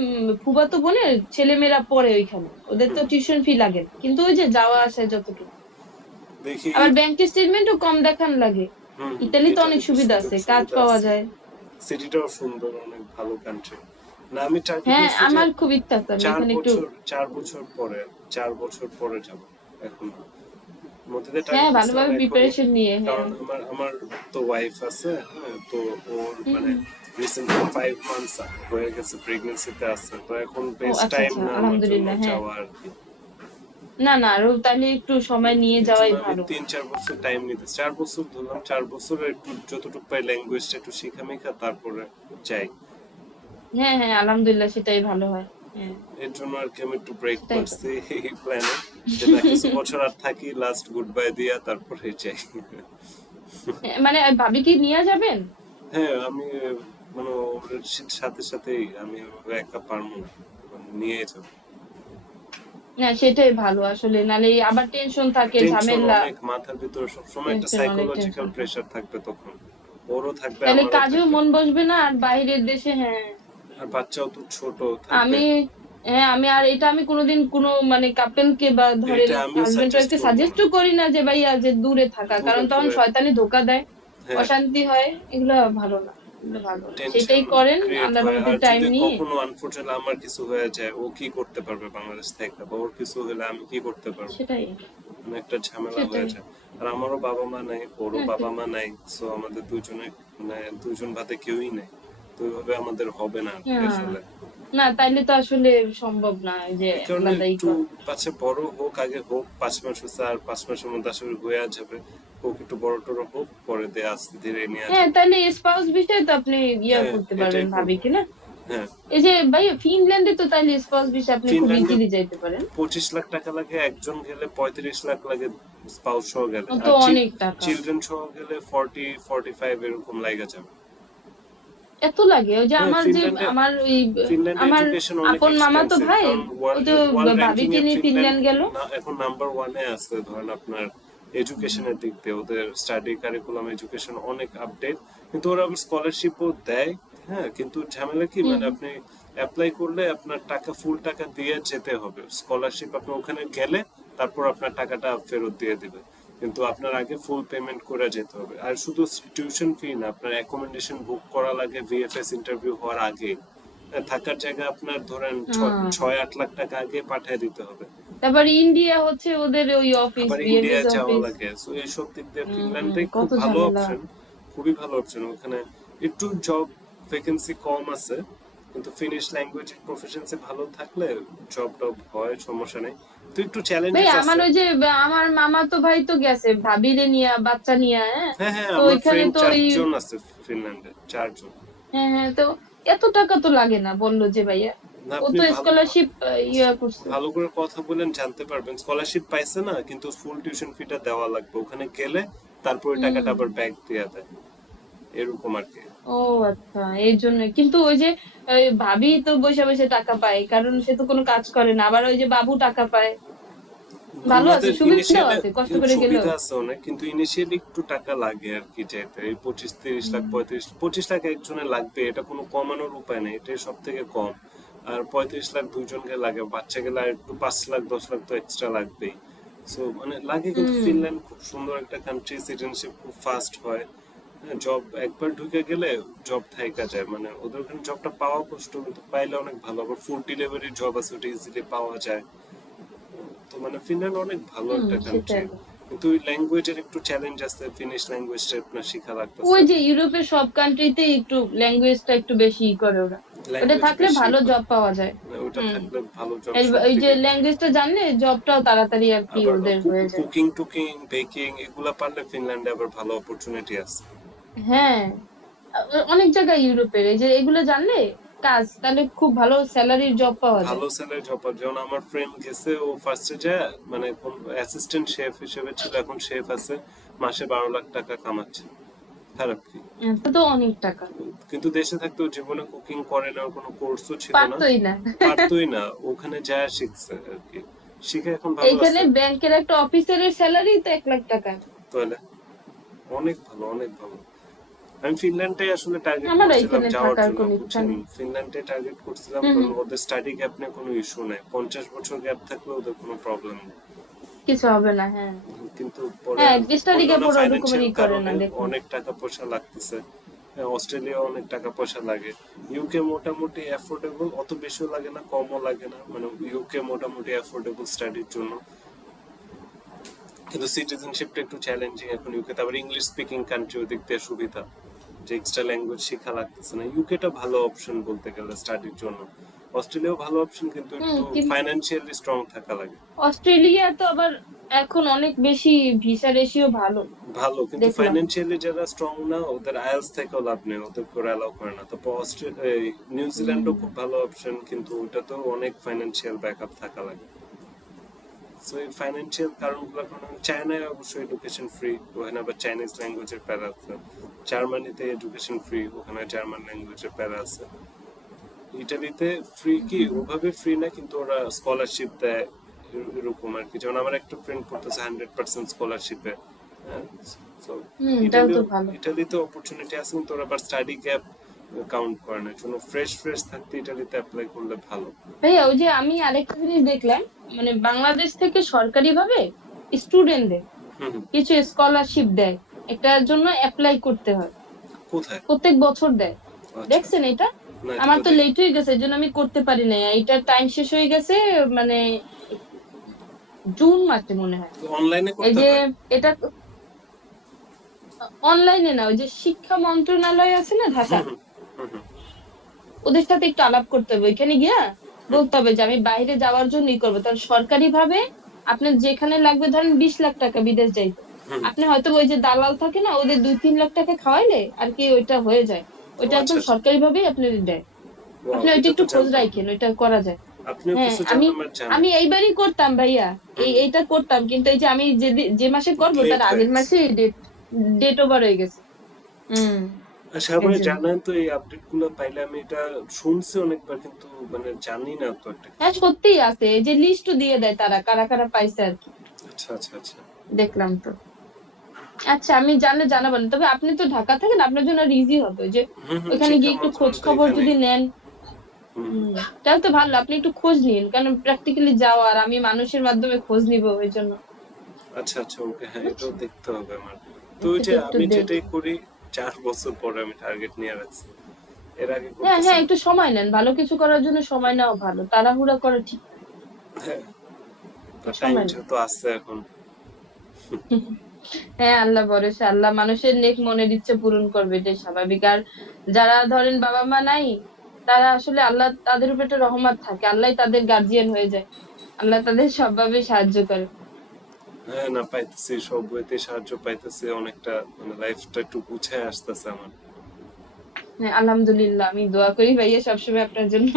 ফুফাতো বোনের ছেলেমেয়েরা পড়ে ওইখানে। ওদের তো হুম, টিউশন ফি লাগে না। কিন্তু ওই যে যাওয়া আসায় যতটুকু। দেখি। আবার ব্যাংকের স্টেটমেন্টও কম দেখান লাগে। হুম, ইতালিতে অনেক ইটালিতে সুবিধা সুযোগ আছে, কাজ সুবিধা পাওয়া আছে, যায়। সিটিটাও সুন্দর, অনেক ভালো কান্ট্রি। না, আমি টার্গেট হ্যাঁ, নিচ্ছি যে আমার খুব ইচ্ছা আছে আমি চার এখানে একটু। বছর 4 বছর পরে, 4 বছর পরে যাব এখন। মধ্যে দিয়ে হ্যাঁ, টার্গেট নিচ্ছিলাম ভালোভাবে এখনই, প্রিপারেশন নিয়ে, হ্যাঁ। কারণ আমার আমার তো ওয়াইফ আছে, হ্যাঁ, তো ওর হুম, মানে হুম। রিসেন্টলি 5 মান্থস হয়ে গেছে, প্রেগনেন্সিতে আছে, তো এখন ও বেস্ট আচ্ছা, টাইম আচ্ছা। না আমার জন্য আলহামদুলিল্লাহ, হ্যাঁ। যাওয়া আর কি। না, না, আরো তাহলে একটু সময় নিয়ে এই জন্য যাওয়াই আমি ভালো। 3-4 বছর টাইম নিতে, 4 বছর ধরলাম, 4 বছরে একটু যতটুকু পাই ল্যাঙ্গুয়েজটা একটু শিখা মিখা তারপরে যাই। হ্যাঁ, হ্যাঁ, আলহামদুলিল্লাহ সেটাই ভালো হয়। হ্যাঁ, এর জন্য আর কি আমি একটু ব্রেক সেটাই ভালো। করছি এই প্ল্যানে, যে না কিছু বছর আর থাকি, লাস্ট গুড বাই দিয়া তারপরে যাই। হ্যাঁ, মানে ভাবি কি নিয়ে যাবেন? হ্যাঁ, আমি মানে ওর সাথে সাথেই আমি একা পারবো না, মানে নিয়ে যাবো। না, সেটাই ভালো আসলে। নাহলে আবার টেনশন থাকে, টেনশন ঝামেলা। অনেক, মাথার ভিতরে সবসময় একটা টেনশন, অনেক সাইকোলজিক্যাল টেনশন থাকে। প্রেশার থাকবে তখন, ওরও থাকবে তাহলে আমারও কাজেও থাকবে, মন বসবে না, আর বাইরের দেশে, হ্যাঁ। আর বাচ্চাও তো ছোট থাকবে। আমি হ্যাঁ, আমি আর এটা আমি কোনোদিন কোনো মানে কাপেলকে বা ধরেন এটা আমিও হাজবেন্ড সাজেস্ট ওয়াইফকে করবো না, সাজেস্টও করি না যে ভাইয়া যে দূরে থাকা, দূরে কারণ তখন দূরে। শয়তানি ধোকা দেয়, হ্যাঁ, অশান্তি হয়। এগুলো ভালো না, এগুলো ভালো না, টেনশন সেটাই করেন ক্রিয়েট আল্লাহর হয়। রহমতে আর টাইম যদি নিয়ে। কখনো আনফরচুনেটলি আমার কিছু হয়ে যায়, ও কি করতে পারবে বাংলাদেশ থেকে, বা ওর কিছু হলে আমি কি করতে পারবো, সেটাই, মানে একটা ঝামেলা হয়ে সেটাই। যায়। আর আমারও বাবা মা নাই, ওরও হ্যাঁ, বাবা মা নাই, সো আমাদের দুজনে মানে দুজন ভাতে কেউই নেই, তো ওইভাবে আমাদের হবে না আর কি হ্যাঁ, আসলে। না তাইলে তো আসলে সম্ভব না এই যে এই কারণে আলাদাই একটু করা। পাচ্ছে বড় হোক, আগে হোক 5 মাস হচ্ছে, আর 5 মাসের মধ্যে আসলে হয়ে যাবে, হোক একটু বড় টড় হোক, পরে দিয়ে আস্তে ধীরে নেওয়া হ্যাঁ, যাবে। তাহলে স্পাউস বিষয়ে তো আপনি হ্যাঁ, করতে এটাই পারবেন করবো। ভাবিকে না। হ্যাঁ, এই যে ভাই ফিনল্যান্ডে তো তাইলে স্পাউস বিষয়ে আপনি খুব ফিনল্যান্ডে ইজিলি যাইতে পারেন। 25 লাখ টাকা লাগে, একজন গেলে 35 লাখ লাগে স্পাউস সহ গেলে, ও আর তো অনেক টাকা। চিলড্রেন সহ গেলে 40-45 এরকম লাগা যাবে। এত লাগে? ওই যে হ্যাঁ, আমার যে ফিনল্যান্ডে, আমার ওই ফিনল্যান্ডে আমার এডুকেশন অনেক আপন মামাতো এক্সপেন্সিভ, ভাই, কারণ ওই তো ওয়ার্ল্ড র্যাঙ্কিং ভাবিকে এ নিয়ে ফিনল্যান্ড ফিনল্যান্ড গেল। এখন নাম্বার 1-এ আছে, ধরেন আপনার এডুকেশনের দিক দিয়ে ওদের স্টাডি কারিকুলাম এডুকেশন অনেক আপডেট, কিন্তু ওরা স্কলারশিপও দেয়। হ্যাঁ, কিন্তু ঝামেলা কি, হুম, মানে আপনি অ্যাপ্লাই করলে আপনার টাকা, ফুল টাকা দিয়ে যেতে হবে, স্কলারশিপ আপনি ওখানে গেলে তারপর আপনার টাকাটা ফেরত দিয়ে দিবে, কিন্তু আপনার আগে ফুল পেমেন্ট করে যেতে হবে। আর শুধু টিউশন ফি না, আপনার অ্যাকোমোডেশন বুক করা লাগে ভিএফএস ইন্টারভিউ হওয়ার আগে, থাকার জায়গা আপনার ধরেন হ্যাঁ। 6-8 লাখ টাকা আগে পাঠিয়ে দিতে হবে। তারপর ইন্ডিয়া হচ্ছে ওদের ওই অফিস, আবার ইন্ডিয়া বিএফএস যাওয়া অফিস। লাগে, সো এইসব দিক দিয়ে ফিনল্যান্ডে খুব কত ভালো ঝামেলা। অপশন, খুবই ভালো অপশন। ওখানে একটু জব ভ্যাকেন্সি কম আছে, কিন্তু ফিনিশ ল্যাঙ্গুয়েজ প্রফিসিয়েন্সি ভালো থাকলে জব টব হয়, সমস্যা নেই, তো একটু ভাই চ্যালেঞ্জেস আমার আছে। ওই যে আমার মামাতো ভাই তো গেছে ভাবিরে নিয়া, বাচ্চা নিয়া, হ্যাঁ। হ্যাঁ, হ্যাঁ, তো আমার ওইখানে ফ্রেন্ড তো ওই 4 জন আছে ফিনল্যান্ডে, 4 জন। হ্যাঁ, হ্যাঁ, তো এত টাকা তো লাগে না বললো যে ভাইয়া। না, ও আপনি তো ভালো স্কলারশিপ করছে। ভালো করে কথা বলেন, জানতে পারবেন, স্কলারশিপ পাইছে না, কিন্তু ফুল টিউশন ফিটা দেওয়া লাগবে ওখানে গেলে, তারপরে টাকাটা হুম। আবার ব্যাক দেওয়া দেয়, এরকম আর কি। ও আচ্ছা, এই জন্য কিন্তু ওই যে ওই ভাবি তো বসে বসে টাকা পায়, কারণ সে তো কোনো কাজ করে না, আবার ওই যে বাবু টাকা পায়। ভালো আছে, ওনাদের সুবিধাও ইনিশিয়ালি আছে কষ্ট করে গেলেও। সুবিধা আছে অনেক, কিন্তু ইনিশিয়ালি একটু টাকা লাগে আর কি যেতে, এই 25-30 লাখ, 35-25 লাখ একজনের লাগবে, এটা কোনো কমানোর উপায় নেই, এটাই সব থেকে কম। আর 35 লাখ দুইজনকে লাগে, বাচ্চা গেলে আর একটু 5 লাখ 10 লাখ তো এক্সট্রা লাগবেই। সো মানে লাগে, কিন্তু হুম। ফিনল্যান্ড খুব সুন্দর একটা কান্ট্রি, সিটিজেনশিপ খুব ফাস্ট হয়। জব একবার ঢুকে গেলে জব থাইকা যায়, মানে ওদের ওখানে জবটা পাওয়া কষ্ট, কিন্তু পাইলে অনেক ভালো। আবার ফুড ডেলিভারি জব আছে, ওটা ইজিলি পাওয়া যায়। তো মানে ফিনল্যান্ড অনেক ভালো হুম, একটা কান্ট্রি, সেটাই। কিন্তু ওই ল্যাঙ্গুয়েজের একটু চ্যালেঞ্জ আছে, ফিনিশ ল্যাঙ্গুয়েজটা আপনার শেখা লাগতেছে, ওই যে ইউরোপের সব কান্ট্রিতে একটু ল্যাঙ্গুয়েজটা একটু বেশি করে ওরা। ওটা ল্যাঙ্গুয়েজ থাকলে বেশি ভালো জব পাওয়া যায়। ওটা হুম। থাকলে ভালো জব এই সব এই যে দিকে। ল্যাঙ্গুয়েজটা জানলে জবটাও তাড়াতাড়ি আর কি আবার ওদের হয়ে যায়। কুকিং টুকিং বেকিং এগুলা পারলে ফিনল্যান্ডে আবার ভালো অপরচুনিটি আছে। হ্যাঁ, অনেক জায়গায় ইউরোপের এই যে এগুলো জানলে কাজ, তাহলে খুব ভালো স্যালারির জব পাওয়া যায়। ভালো স্যালারি জব, যেমন আমার ফ্রেন্ড গেছে, ও ফার্স্টে যায় মানে অ্যাসিস্ট্যান্ট শেফ হিসেবে ছিল, এখন শেফ আছে, মাসে 12 লাখ টাকা কামাচ্ছে। খারাপ কি? তো তো অনেক টাকা। কিন্তু দেশে থাকতেও জীবনে কুকিং করে না, ওর কোনো কোর্সও ছিল না, পারতোই না। পারতোই না, ওখানে যায় শিখছে আর কি। শিখে এখন ভালো এইখানে আছে ব্যাংকের একটা অফিসারের স্যালারি তো 1 লাখ টাকা। তাহলে। অনেক ভালো, অনেক ভালো। আমি ফিনল্যান্ডে আসলে টার্গেট আমার করছিলাম এইখানে যাওয়ার থাকার জন্য, কোনো ইচ্ছা বুঝছেন? নেই। ফিনল্যান্ডে টার্গেট করছিলাম হম কারণ হম। ওদের স্টাডি গ্যাপ নিয়ে কোনো ইস্যু নাই, 50 বছর গ্যাপ থাকলে ওদের কোনো প্রবলেম নেই। কিছু হবে না, হ্যাঁ। কিন্তু পরে হ্যাঁ, স্টাডি গ্যাপ অন্যান্য ওরা ফাইন্যান্সিয়াল ওরকমেরই করে না, কারণে দেখুন। অনেক টাকা পয়সা লাগতেছে। অস্ট্রেলিয়া অনেক টাকা পয়সা লাগে। ইউকে মোটামুটি অ্যাফোর্ডেবল, অত বেশিও লাগে না কমও লাগে না, মানে ইউকে মোটামুটি অ্যাফোর্ডেবল স্টাডির জন্য। কিন্তু সিটিজেনশিপটা একটু চ্যালেঞ্জিং এখন ইউকে। তারপর ইংলিশ স্পিকিং কান্ট্রি, ওদিক দিয়ে সুবিধা যে এক্সট্রা ল্যাঙ্গুয়েজ শেখা লাগতেছে না। ইউকেটা ভালো অপশন বলতে গেলে স্টাডির জন্য। অস্ট্রেলিয়াও ভালো অপশন, কিন্তু একটু কিন্তু ফাইন্যান্সিয়ালি স্ট্রং থাকা লাগে। অস্ট্রেলিয়া তো আবার এখন অনেক বেশি ভিসা রেশিও ভালো, ভালো, কিন্তু দেখলাম। ফাইন্যান্সিয়ালি যারা স্ট্রং না ওদের আইএলস থেকেও লাভ নেই, ওদের করে অ্যালাউ করে না। তারপর নিউজিল্যান্ডও খুব ভালো অপশন, কিন্তু ওটাতেও অনেক ফাইন্যান্সিয়াল ব্যাকআপ থাকা লাগে। সো এই ফাইন্যান্সিয়াল কারণগুলোর কারণে চায়নায় অবশ্যই এডুকেশন ফ্রি, ওখানে আবার চাইনিজ ল্যাঙ্গুয়েজের প্যারা আছে। জার্মানিতে এডুকেশন ফ্রি, ওখানে জার্মান ল্যাঙ্গুয়েজের প্যারা আছে। ইটালিতে ফ্রি কি ওভাবে ফ্রি না, কিন্তু ওরা স্কলারশিপ দেয় এরকম আর কি। যেমন আমার একটা ফ্রেন্ড পড়তেছে 100% স্কলারশিপে। সো এটাও তো ভালো। ইটালিতে অপরচুনিটি আছে, কিন্তু ওরা আবার স্টাডি গ্যাপ কাউন্ট করে না। জন্য ফ্রেশ ফ্রেশ থাকতে ইটালিতে অ্যাপ্লাই করলে ভালো। ভাইয়া, ওই যে আমি আরেকটা জিনিস দেখলাম, মানে বাংলাদেশ থেকে সরকারি ভাবে স্টুডেন্টদের হুম হুম। কিছু স্কলারশিপ দেয়, এটার জন্য অ্যাপ্লাই করতে হয়, কোথায়? প্রত্যেক বছর দেয়। আচ্ছা দেখছেন আচ্ছা। এটা? না, এটা আমার তো তো দেখি। লেট হয়ে গেছে, এই জন্য আমি করতে পারি নাই। এটার টাইম শেষ হয়ে গেছে, মানে জুন মাসে মনে হয়। অনলাইনে এই করতে যে হয়? এটা অনলাইনে না, ওই যে শিক্ষা মন্ত্রণালয় আছে না ঢাকা, হুম হুম হুম হুম ওদের সাথে একটু আলাপ করতে হবে। ওইখানে গিয়া হুম বলতে হবে যে আমি বাইরে যাওয়ার জন্যই করবো, তাহলে সরকারি ভাবে আপনার যেখানে লাগবে, ধরেন 20 লাখ টাকা বিদেশ যাইতে, হুম। আপনি হয়তো ওই যে দালাল থাকে না, ওদের 2-3 লাখ টাকা খাওয়াইলে আর কি ওইটা হয়ে যায়। ও ওইটা আচ্ছা একদম আচ্ছা। সরকারি ভাবেই আপনার দেয়। ওয়াও, আপনি ওইটা এটা তো একটু খোঁজ জানতাম না। রাখেন, ওইটা করা যায়। আপনিও হ্যাঁ, কিছু আমি জানতাম আর জানেন। আমি এইবারই করতাম ভাইয়া, হুম। এইটা করতাম, কিন্তু এই যে আমি যে মাসে করবো লেট তার হয়ে আগের গেছে। মাসে ডেট ওভার হয়ে গেছে। হুম। আচ্ছা, এই আমার জন্য। জানেন তো এই আপডেট গুলো পাইলে আমি এটা শুনছি অনেকবার, কিন্তু মানে জানি না তো একটা হ্যাঁ, কিছু। সত্যিই আছে, এই যে লিস্টও দিয়ে দেয় তারা কারা কারা পাইছে আর কি। আচ্ছা আচ্ছা আচ্ছা। দেখলাম তো। আচ্ছা, আমি জানলে জানাবেন, তবে আপনি তো ঢাকা থাকেন, আপনার জন্য আর ইজি হবে যে হুম হুম, ওইখানে শিক্ষা গিয়ে একটু খোঁজ মন্ত্রণালয় তো খবর এখানেই। যদি নেন। হুম হুম। হম। তাহলে তো ভালো, আপনি একটু খোঁজ নিন, কারণ প্র্যাকটিক্যালি যাওয়ার, আমি মানুষের মাধ্যমে খোঁজ নিব ওই জন্য। আচ্ছা আচ্ছা, ওকে, হ্যাঁ এটাও বুঝছেন? দেখতে হবে আমার। তো ওই যে সেটা একটু আমি দেখ। যেটাই করি 4 বছর পরে আমি টার্গেট নিয়ে রাখছি, এর আগে হ্যাঁ করতেছি হ্যাঁ, না। একটু সময় নেন, ভালো কিছু করার জন্য সময় নেওয়া ভালো, তাড়াহুড়া করা ঠিক না। হ্যাঁ, একটু আর টাইম সময় নেন। যেহেতু আসছে এখন। হ্যাঁ, আল্লাহ ভরসা, আল্লাহ মানুষের নেক মনের ইচ্ছে পূরণ করবে, এটাই স্বাভাবিক। আর যারা ধরেন বাবা মা নাই, তারা আসলে আল্লাহ তাদের উপর একটা রহমত থাকে, আল্লাহ তাদের গার্জিয়ান হয়ে যায়, আল্লাহ তাদের সবভাবে সাহায্য করে। হ্যাঁ, না পাইতেছি, সব বইতে সাহায্য পাইতেছি অনেকটা, মানে লাইফটা একটু গুছায় আসতেছে আমার। হ্যাঁ, আলহামদুলিল্লাহ, আমি দোয়া করি ভাইয়া সবসময় আপনার জন্য।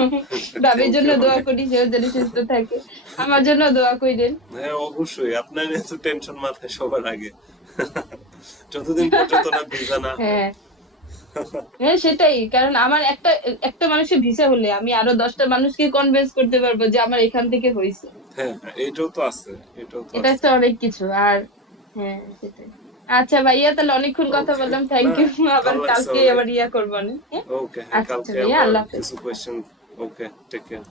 ভাবির থ্যাংক জন্য ইউ দোয়া অনেক। করি, সেও যেন সুস্থ থাকে। আমার জন্য দোয়া করিলেন। হ্যাঁ অবশ্যই, আপনার এত টেনশন মাথায় সবার আগে। যতদিন পর্যন্ত না ভিসা না হয়। হ্যাঁ হ্যাঁ, সেটাই, কারণ আমার একটা একটা মানুষের ভিসা হলে আমি আরো 10টা মানুষকে কনভিন্স করতে পারবো যে আমার এখান থেকে হয়েছে। হ্যাঁ হ্যাঁ, এটাও তো আছে, এটাও তো এটা আছে। একটা অনেক কিছু। আর হ্যাঁ, সেটাই। আচ্ছা ভাইয়া, তাহলে অনেকক্ষণ কথা ওকে, বললাম, না থ্যাংক ইউ। আবার ভালো লাগছে কালকে অনেক। আবার ইয়া করবো না, হ্যাঁ। ওকে, হ্যাঁ আচ্ছা কালকে ভাইয়া, আবার আল্লাহ হাফেজ। কিছু কোয়েশ্চেন। ওকে, টেক কেয়ার।